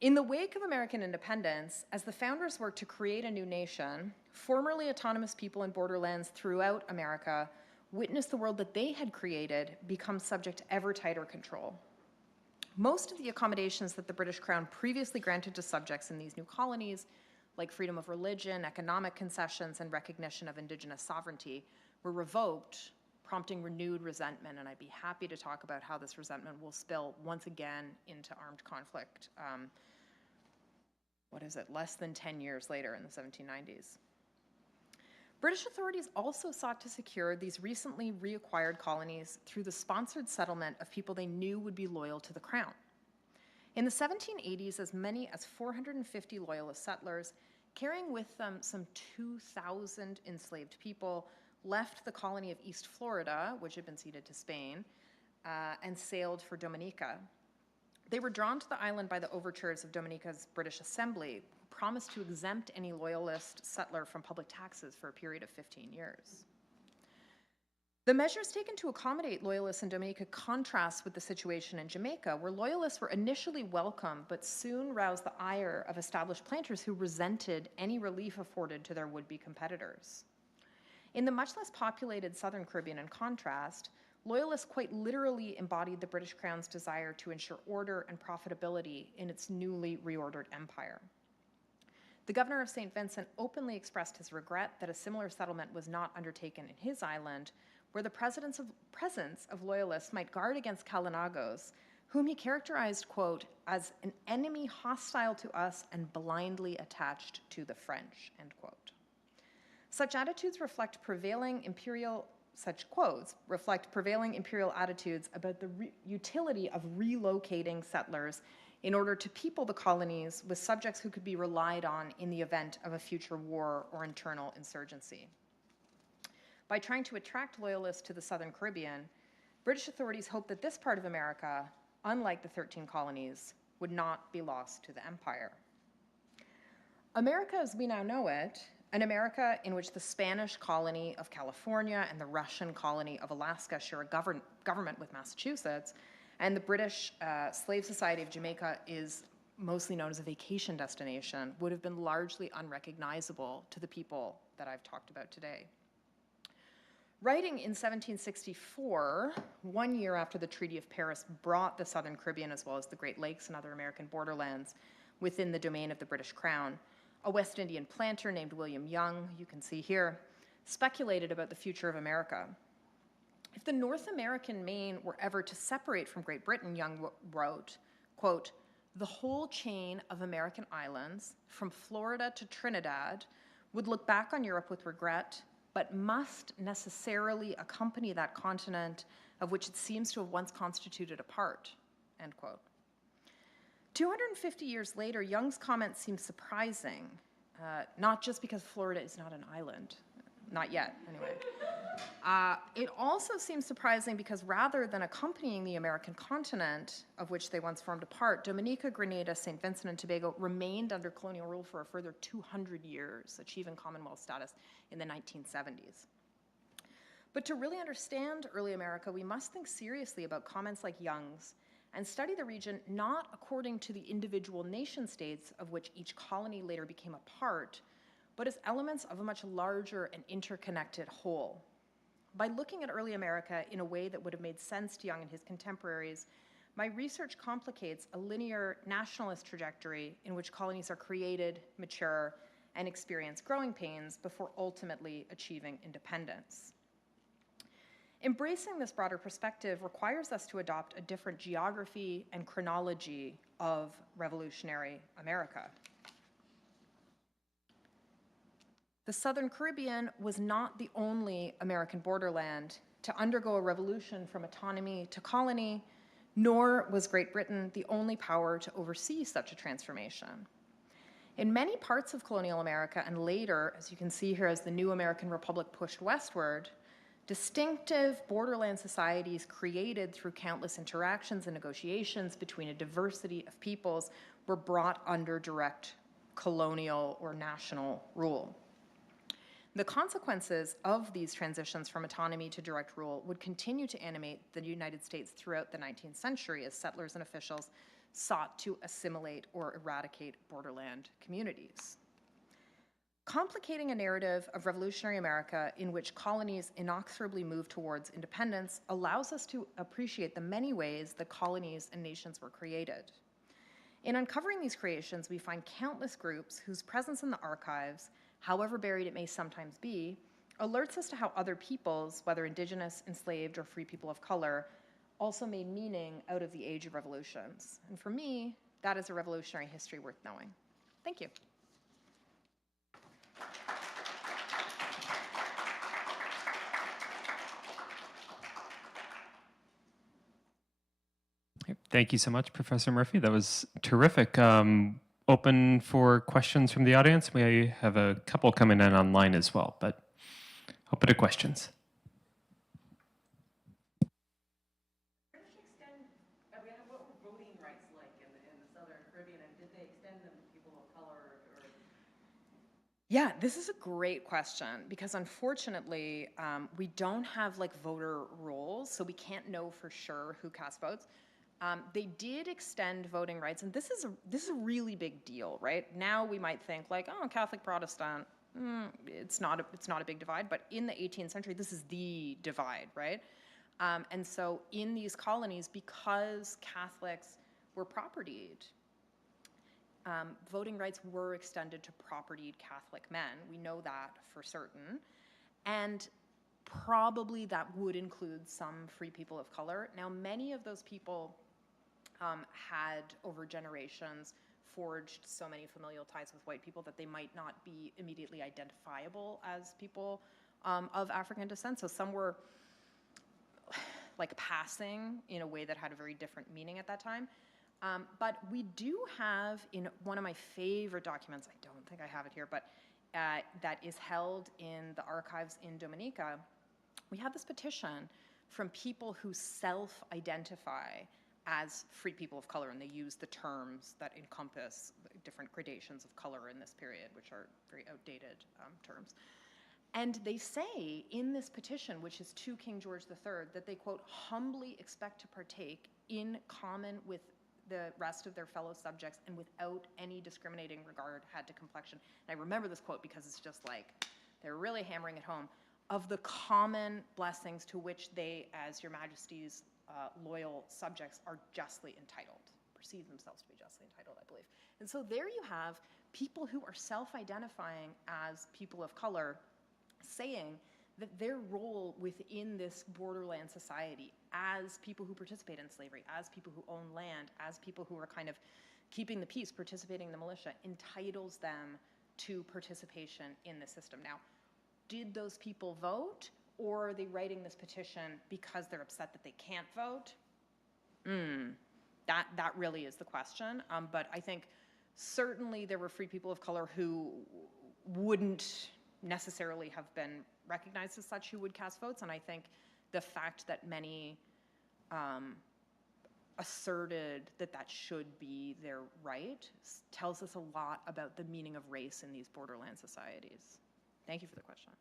In the wake of American independence, as the founders worked to create a new nation, formerly autonomous people in borderlands throughout America witnessed the world that they had created become subject to ever tighter control. Most of the accommodations that the British Crown previously granted to subjects in these new colonies, like freedom of religion, economic concessions, and recognition of Indigenous sovereignty, were revoked, prompting renewed resentment, and I'd be happy to talk about how this resentment will spill once again into armed conflict, less than 10 years later in the 1790s. British authorities also sought to secure these recently reacquired colonies through the sponsored settlement of people they knew would be loyal to the Crown. In the 1780s, as many as 450 loyalist settlers, carrying with them some 2,000 enslaved people, left the colony of East Florida, which had been ceded to Spain, and sailed for Dominica. They were drawn to the island by the overtures of Dominica's British Assembly, who promised to exempt any loyalist settler from public taxes for a period of 15 years. The measures taken to accommodate loyalists in Dominica contrasts with the situation in Jamaica, where loyalists were initially welcome, but soon roused the ire of established planters who resented any relief afforded to their would-be competitors. In the much less populated Southern Caribbean, in contrast, loyalists quite literally embodied the British Crown's desire to ensure order and profitability in its newly reordered empire. The governor of St. Vincent openly expressed his regret that a similar settlement was not undertaken in his island, where the presence of loyalists might guard against Kalinagos, whom he characterized, quote, as an enemy hostile to us and blindly attached to the French, end quote. Such quotes reflect prevailing imperial attitudes about the utility of relocating settlers in order to people the colonies with subjects who could be relied on in the event of a future war or internal insurgency. By trying to attract loyalists to the Southern Caribbean, British authorities hoped that this part of America, unlike the 13 colonies, would not be lost to the empire. America as we now know it, an America in which the Spanish colony of California and the Russian colony of Alaska share a government with Massachusetts, and the British Slave Society of Jamaica is mostly known as a vacation destination, would have been largely unrecognizable to the people that I've talked about today. Writing in 1764, 1 year after the Treaty of Paris brought the Southern Caribbean as well as the Great Lakes and other American borderlands within the domain of the British Crown, a West Indian planter named William Young, you can see here, speculated about the future of America. If the North American Main were ever to separate from Great Britain, Young wrote, quote, the whole chain of American islands, from Florida to Trinidad, would look back on Europe with regret, but must necessarily accompany that continent of which it seems to have once constituted a part, end quote. 250 years later, Young's comments seem surprising, not just because Florida is not an island, not yet, anyway. It also seems surprising because rather than accompanying the American continent, of which they once formed a part, Dominica, Grenada, St. Vincent, and Tobago remained under colonial rule for a further 200 years, achieving Commonwealth status in the 1970s. But to really understand early America, we must think seriously about comments like Young's and study the region not according to the individual nation states of which each colony later became a part, but as elements of a much larger and interconnected whole. By looking at early America in a way that would have made sense to Young and his contemporaries, my research complicates a linear nationalist trajectory in which colonies are created, mature, and experience growing pains before ultimately achieving independence. Embracing this broader perspective requires us to adopt a different geography and chronology of revolutionary America. The Southern Caribbean was not the only American borderland to undergo a revolution from autonomy to colony, nor was Great Britain the only power to oversee such a transformation. In many parts of colonial America, and later, as you can see here, as the new American Republic pushed westward, distinctive borderland societies created through countless interactions and negotiations between a diversity of peoples were brought under direct colonial or national rule. The consequences of these transitions from autonomy to direct rule would continue to animate the United States throughout the 19th century as settlers and officials sought to assimilate or eradicate borderland communities. Complicating a narrative of revolutionary America in which colonies inexorably move towards independence allows us to appreciate the many ways that colonies and nations were created. In uncovering these creations, we find countless groups whose presence in the archives, however buried it may sometimes be, alerts us to how other peoples, whether indigenous, enslaved, or free people of color, also made meaning out of the age of revolutions. And for me, that is a revolutionary history worth knowing. Thank you. Thank you so much, Professor Murphy. That was terrific. Open for questions from the audience. We have a couple coming in online as well, but Open to questions. What were voting rights like in the Southern Caribbean, and did they extend them to people of color? Yeah, this is a great question because unfortunately, we don't have like voter rolls, so we can't know for sure who cast votes. They did extend voting rights, and this is a really big deal, right? Now we might think like, oh, Catholic Protestant, it's not a big divide, but in the 18th century, this is the divide, right? And so in these colonies, because Catholics were propertied, voting rights were extended to propertied Catholic men. We know that for certain. And probably that would include some free people of color. Now, many of those people had, over generations, forged so many familial ties with white people that they might not be immediately identifiable as people of African descent. So some were like passing in a way that had a very different meaning at that time. But we do have, in one of my favorite documents, I don't think I have it here, but that is held in the archives in Dominica, we have this petition from people who self-identify as free people of color, and they use the terms that encompass different gradations of color in this period, which are very outdated terms. And they say in this petition, which is to King George III, that they, quote, humbly expect to partake in common with the rest of their fellow subjects and without any discriminating regard had to complexion. And I remember this quote because it's just like, they're really hammering it home, of the common blessings to which they, as your majesty's loyal subjects, are justly entitled, perceive themselves to be justly entitled, I believe. And so there you have people who are self-identifying as people of color saying that their role within this borderland society as people who participate in slavery, as people who own land, as people who are kind of keeping the peace, participating in the militia, entitles them to participation in the system. Now, did those people vote, or are they writing this petition because they're upset that they can't vote? That really is the question. But I think certainly there were free people of color who wouldn't necessarily have been recognized as such who would cast votes, and I think the fact that many asserted that that should be their right tells us a lot about the meaning of race in these borderland societies. Thank you for the question.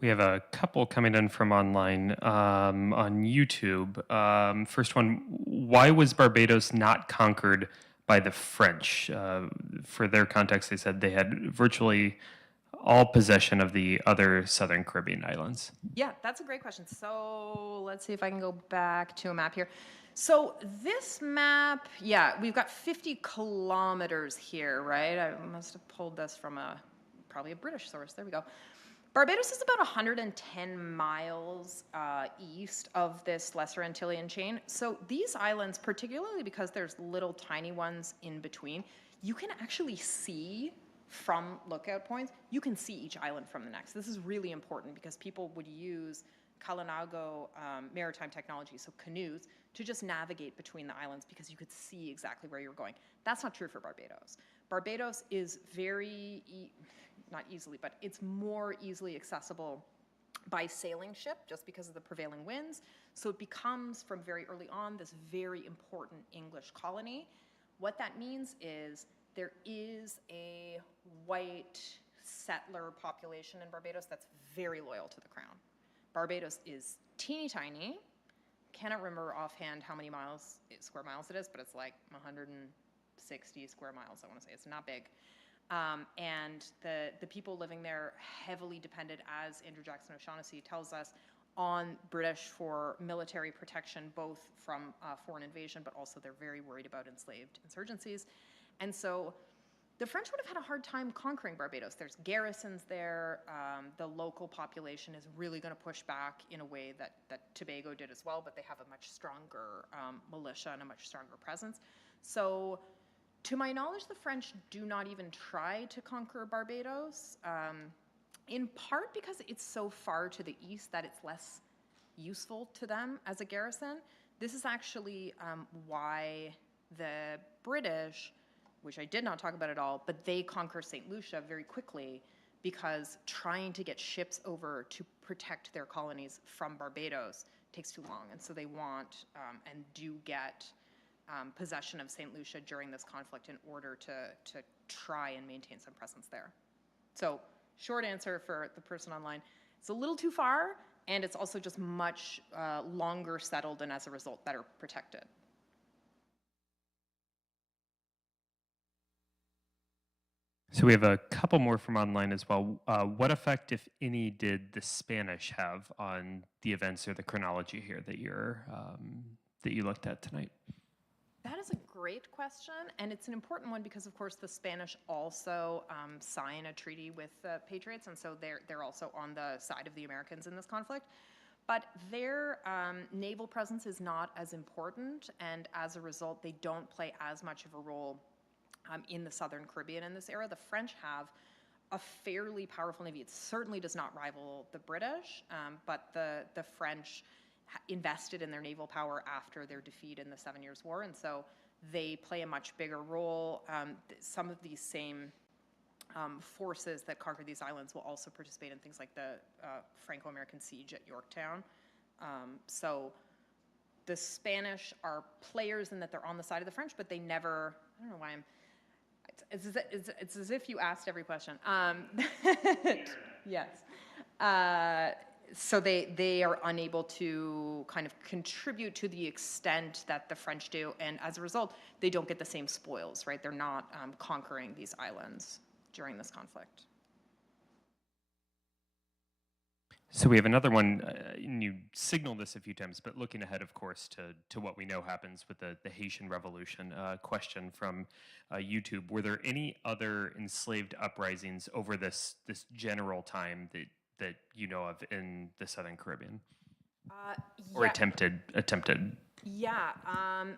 We have a couple coming in from online on YouTube. First one, why was Barbados not conquered by the French? For their context, they said they had virtually all possession of the other Southern Caribbean islands. Yeah, that's a great question. So let's see if I can go back to a map here. So this map, yeah, we've got 50 kilometers here, right? I must have pulled this from probably a British source. There we go. Barbados is about 110 miles east of this Lesser Antillean chain. So these islands, particularly because there's little tiny ones in between, you can actually see from lookout points, you can see each island from the next. This is really important because people would use Kalinago maritime technology, so canoes, to just navigate between the islands because you could see exactly where you're going. That's not true for Barbados. Barbados is very, not easily, but it's more easily accessible by sailing ship just because of the prevailing winds. So it becomes, from very early on, this very important English colony. What that means is there is a white settler population in Barbados that's very loyal to the crown. Barbados is teeny tiny. Cannot remember offhand how many square miles it is, but it's like 160 square miles, I want to say. It's not big. And the people living there heavily depended, as Andrew Jackson O'Shaughnessy tells us, on British for military protection, both from foreign invasion, but also they're very worried about enslaved insurgencies. And so the French would have had a hard time conquering Barbados. There's garrisons there. The local population is really going to push back in a way that Tobago did as well, but they have a much stronger militia and a much stronger presence. So to my knowledge, the French do not even try to conquer Barbados, in part because it's so far to the east that it's less useful to them as a garrison. This is actually why the British, which I did not talk about at all, but they conquer St. Lucia very quickly because trying to get ships over to protect their colonies from Barbados takes too long. And so they want and do get possession of St. Lucia during this conflict in order to try and maintain some presence there. So short answer for the person online, it's a little too far, and it's also just much longer settled and as a result better protected. So we have a couple more from online as well. What effect, if any, did the Spanish have on the events or the chronology here that you looked at tonight? That is a great question, and it's an important one because, of course, the Spanish also sign a treaty with the Patriots, and so they're also on the side of the Americans in this conflict. But their naval presence is not as important, and as a result, they don't play as much of a role in the Southern Caribbean in this era. The French have a fairly powerful navy. It certainly does not rival the British, but the French invested in their naval power after their defeat in the 7 Years' War, and so they play a much bigger role. Some of these same forces that conquered these islands will also participate in things like the Franco-American siege at Yorktown. So the Spanish are players in that they're on the side of the French, but they never, I don't know why it's as if you asked every question. Yes. So they are unable to kind of contribute to the extent that the French do, and as a result, they don't get the same spoils, right? They're not conquering these islands during this conflict. So we have another one, and you signaled this a few times, but looking ahead, of course, to what we know happens with the Haitian Revolution. Question from YouTube: were there any other enslaved uprisings over this general time that you know of in the Southern Caribbean, or attempted? Yeah.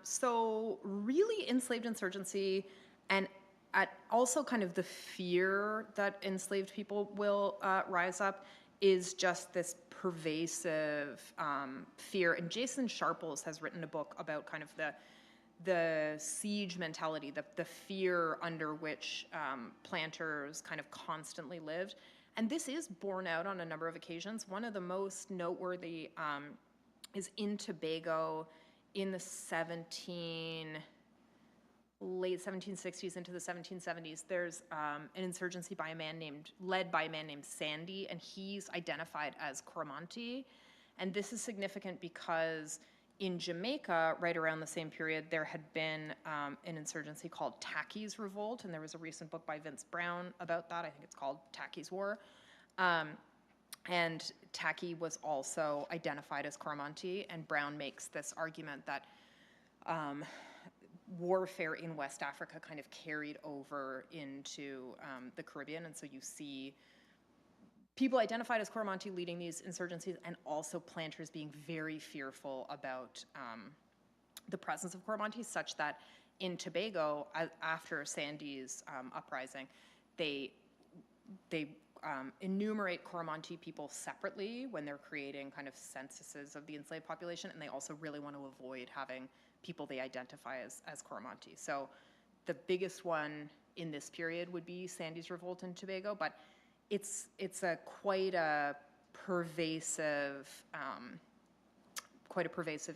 So really, enslaved insurgency, and also kind of the fear that enslaved people will rise up, is just this pervasive fear. And Jason Sharples has written a book about kind of the siege mentality, the fear under which planters kind of constantly lived. And this is borne out on a number of occasions. One of the most noteworthy is in Tobago in the late 1760s into the 1770s. There's an insurgency led by a man named Sandy, and he's identified as Coromantee. And this is significant because in Jamaica, right around the same period, there had been an insurgency called Tacky's Revolt, and there was a recent book by Vince Brown about that. I think it's called Tacky's War. And Tacky was also identified as Coromantee, and Brown makes this argument that warfare in West Africa kind of carried over into the Caribbean, and so you see people identified as Coromantee leading these insurgencies, and also planters being very fearful about the presence of Coromantee, such that in Tobago, after Sandy's uprising, they enumerate Coromantee people separately when they're creating kind of censuses of the enslaved population, and they also really want to avoid having people they identify as Coromantee. So the biggest one in this period would be Sandy's Revolt in Tobago, but it's quite a pervasive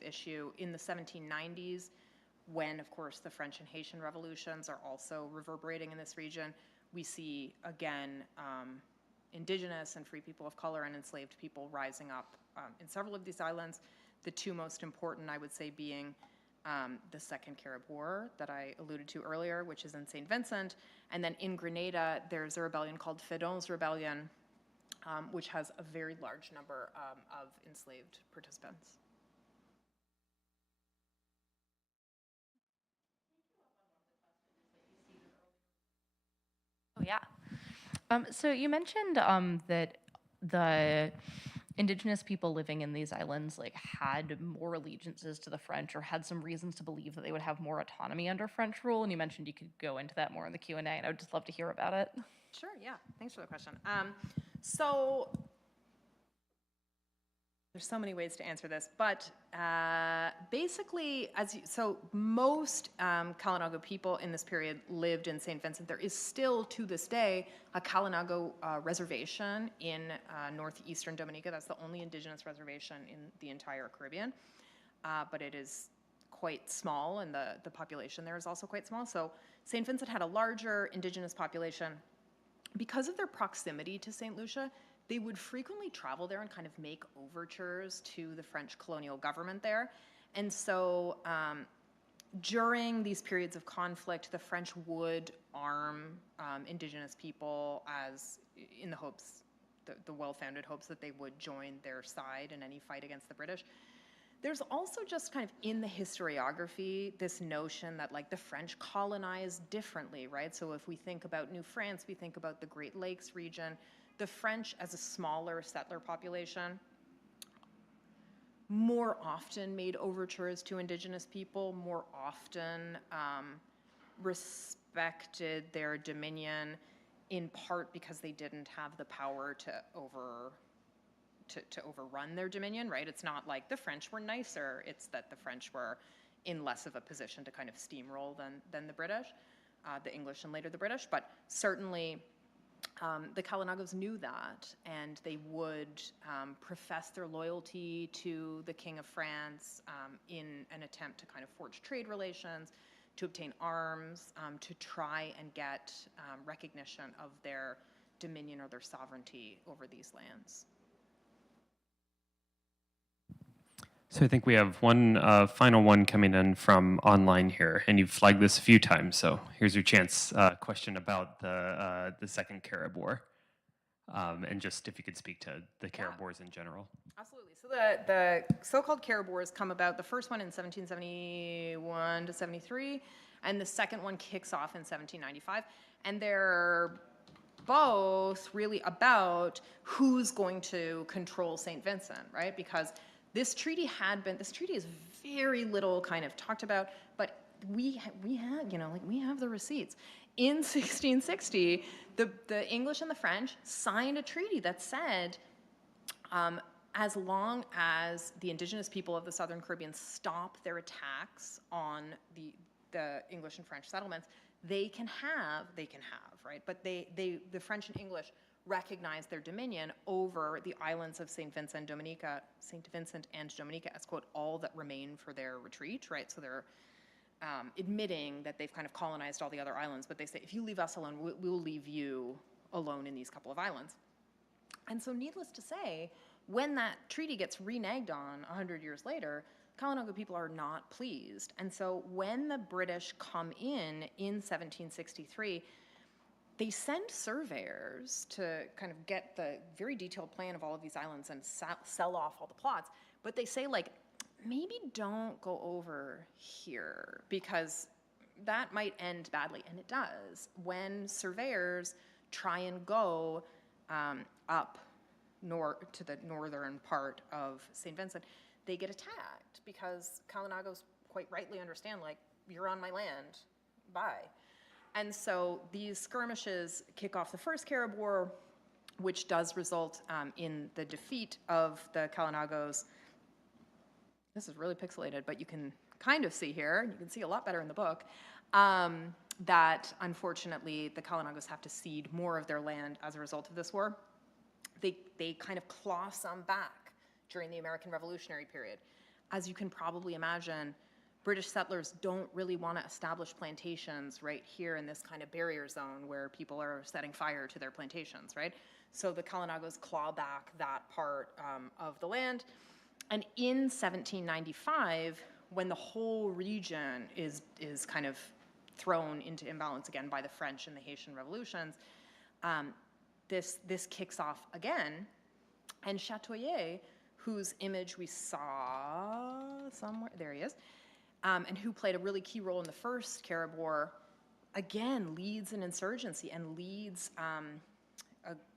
issue in the 1790s, when, of course, the French and Haitian revolutions are also reverberating in this region. We see, again, Indigenous and free people of color and enslaved people rising up in several of these islands. The two most important, I would say, being the Second Carib War that I alluded to earlier, which is in St. Vincent. And then in Grenada, there's a rebellion called Fedon's Rebellion, which has a very large number of enslaved participants. Oh, yeah. So you mentioned that the Indigenous people living in these islands had more allegiances to the French, or had some reasons to believe that they would have more autonomy under French rule, and you mentioned you could go into that more in the Q&A, and I would just love to hear about it. Sure, yeah. Thanks for the question. So There's so many ways to answer this, but basically, so most Kalinago people in this period lived in St. Vincent. There is still, to this day, a Kalinago reservation in northeastern Dominica. That's the only Indigenous reservation in the entire Caribbean, but it is quite small, and the population there is also quite small. So St. Vincent had a larger Indigenous population. Because of their proximity to St. Lucia, they would frequently travel there and kind of make overtures to the French colonial government there. And so during these periods of conflict, the French would arm Indigenous people as in the hopes, the well-founded hopes that they would join their side in any fight against the British. There's also just kind of in the historiography, this notion that like the French colonized differently, right? So if we think about New France, we think about the Great Lakes region. The French, as a smaller settler population, more often made overtures to Indigenous people, more often respected their dominion, in part because they didn't have the power to overrun their dominion, right? It's not like the French were nicer, it's that the French were in less of a position to kind of steamroll than the British, the English and later the British, but certainly the Kalinagos knew that, and they would profess their loyalty to the King of France in an attempt to kind of forge trade relations, to obtain arms, to try and get recognition of their dominion or their sovereignty over these lands. So I think we have one final one coming in from online here, and you've flagged this a few times, so here's your chance. Question about the Second Carib War, and just if you could speak to the Carib Wars in general. Absolutely. So the so-called Carib Wars come about, the first one in 1771 to 73, and the second one kicks off in 1795, and they're both really about who's going to control St. Vincent, right? Because this treaty is very little kind of talked about, but we have the receipts. In 1660, the English and the French signed a treaty that said, as long as the Indigenous people of the Southern Caribbean stop their attacks on the English and French settlements, they can have, right? But the French and English recognize their dominion over the islands of St. Vincent and Dominica as, quote, all that remain for their retreat, right? So they're admitting that they've kind of colonized all the other islands, but they say, if you leave us alone, we'll leave you alone in these couple of islands. And so needless to say, when that treaty gets reneged on 100 years later, Kalinago people are not pleased. And so when the British come in 1763, they send surveyors to kind of get the very detailed plan of all of these islands and sell off all the plots. But they say, like, maybe don't go over here because that might end badly. And it does. When surveyors try and go up to the northern part of St. Vincent, they get attacked because Kalinagos quite rightly understand, like, you're on my land, bye. And so these skirmishes kick off the First Carib War, which does result in the defeat of the Kalinagos. This is really pixelated, but you can kind of see here, you can see a lot better in the book, that unfortunately the Kalinagos have to cede more of their land as a result of this war. They kind of claw some back during the American Revolutionary period. As you can probably imagine, British settlers don't really want to establish plantations right here in this kind of barrier zone where people are setting fire to their plantations, right? So the Kalinagos claw back that part of the land. And in 1795, when the whole region is kind of thrown into imbalance again by the French and the Haitian revolutions, this kicks off again. And Chatoyer, whose image we saw somewhere, there he is, and who played a really key role in the First Carib War, again leads an insurgency and leads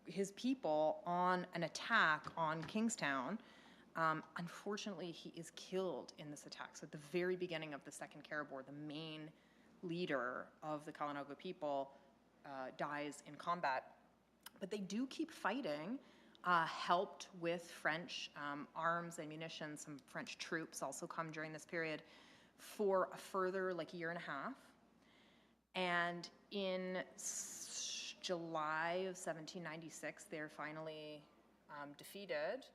his people on an attack on Kingstown. Unfortunately, he is killed in this attack. So at the very beginning of the Second Carib War, the main leader of the Kalinago people dies in combat. But they do keep fighting helped with French arms, ammunition. Some French troops also come during this period for a further like year and a half. And in July of 1796, they're finally defeated,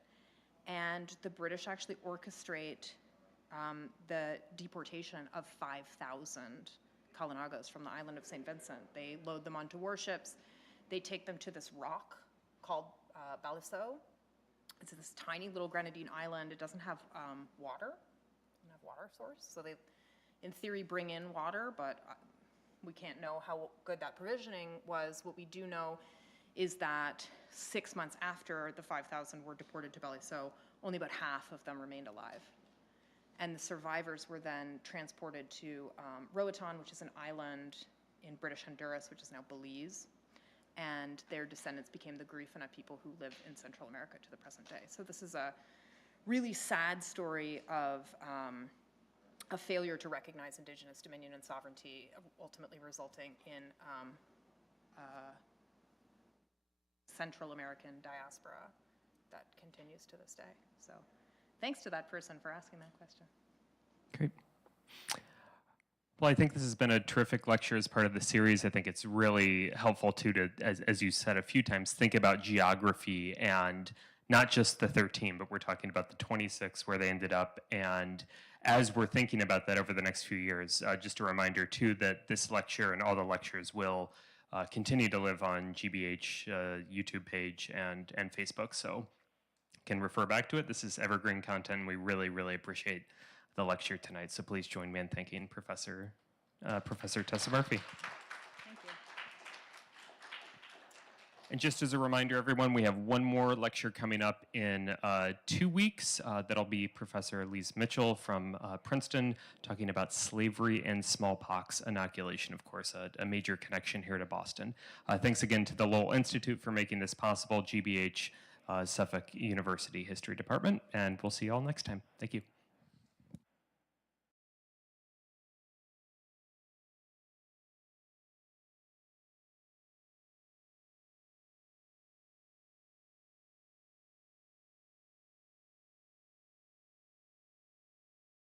and the British actually orchestrate the deportation of 5,000 Kalinagos from the island of St. Vincent. They load them onto warships. They take them to this rock called Baliceaux. It's this tiny little grenadine island. It doesn't have water. It doesn't have water source. So they, in theory, bring in water, but we can't know how good that provisioning was. What we do know is that 6 months after the 5,000 were deported to Baliceaux, only about half of them remained alive. And the survivors were then transported to Roatan, which is an island in British Honduras, which is now Belize. And their descendants became the Garifuna people who live in Central America to the present day. So this is a really sad story of a failure to recognize Indigenous dominion and sovereignty, ultimately resulting in Central American diaspora that continues to this day. So thanks to that person for asking that question. Great. Well, I think this has been a terrific lecture as part of the series. I think it's really helpful too to, as you said a few times, think about geography and not just the 13, but we're talking about the 26 where they ended up. And as we're thinking about that over the next few years, just a reminder too that this lecture and all the lectures will continue to live on GBH YouTube page and Facebook. So can refer back to it. This is evergreen content. We really, really appreciate the lecture tonight. So please join me in thanking Professor Tessa Murphy. Thank you. And just as a reminder, everyone, we have one more lecture coming up in 2 weeks. That'll be Professor Elise Mitchell from Princeton talking about slavery and smallpox inoculation, of course, a major connection here to Boston. Thanks again to the Lowell Institute for making this possible, GBH Suffolk University History Department, and we'll see you all next time. Thank you.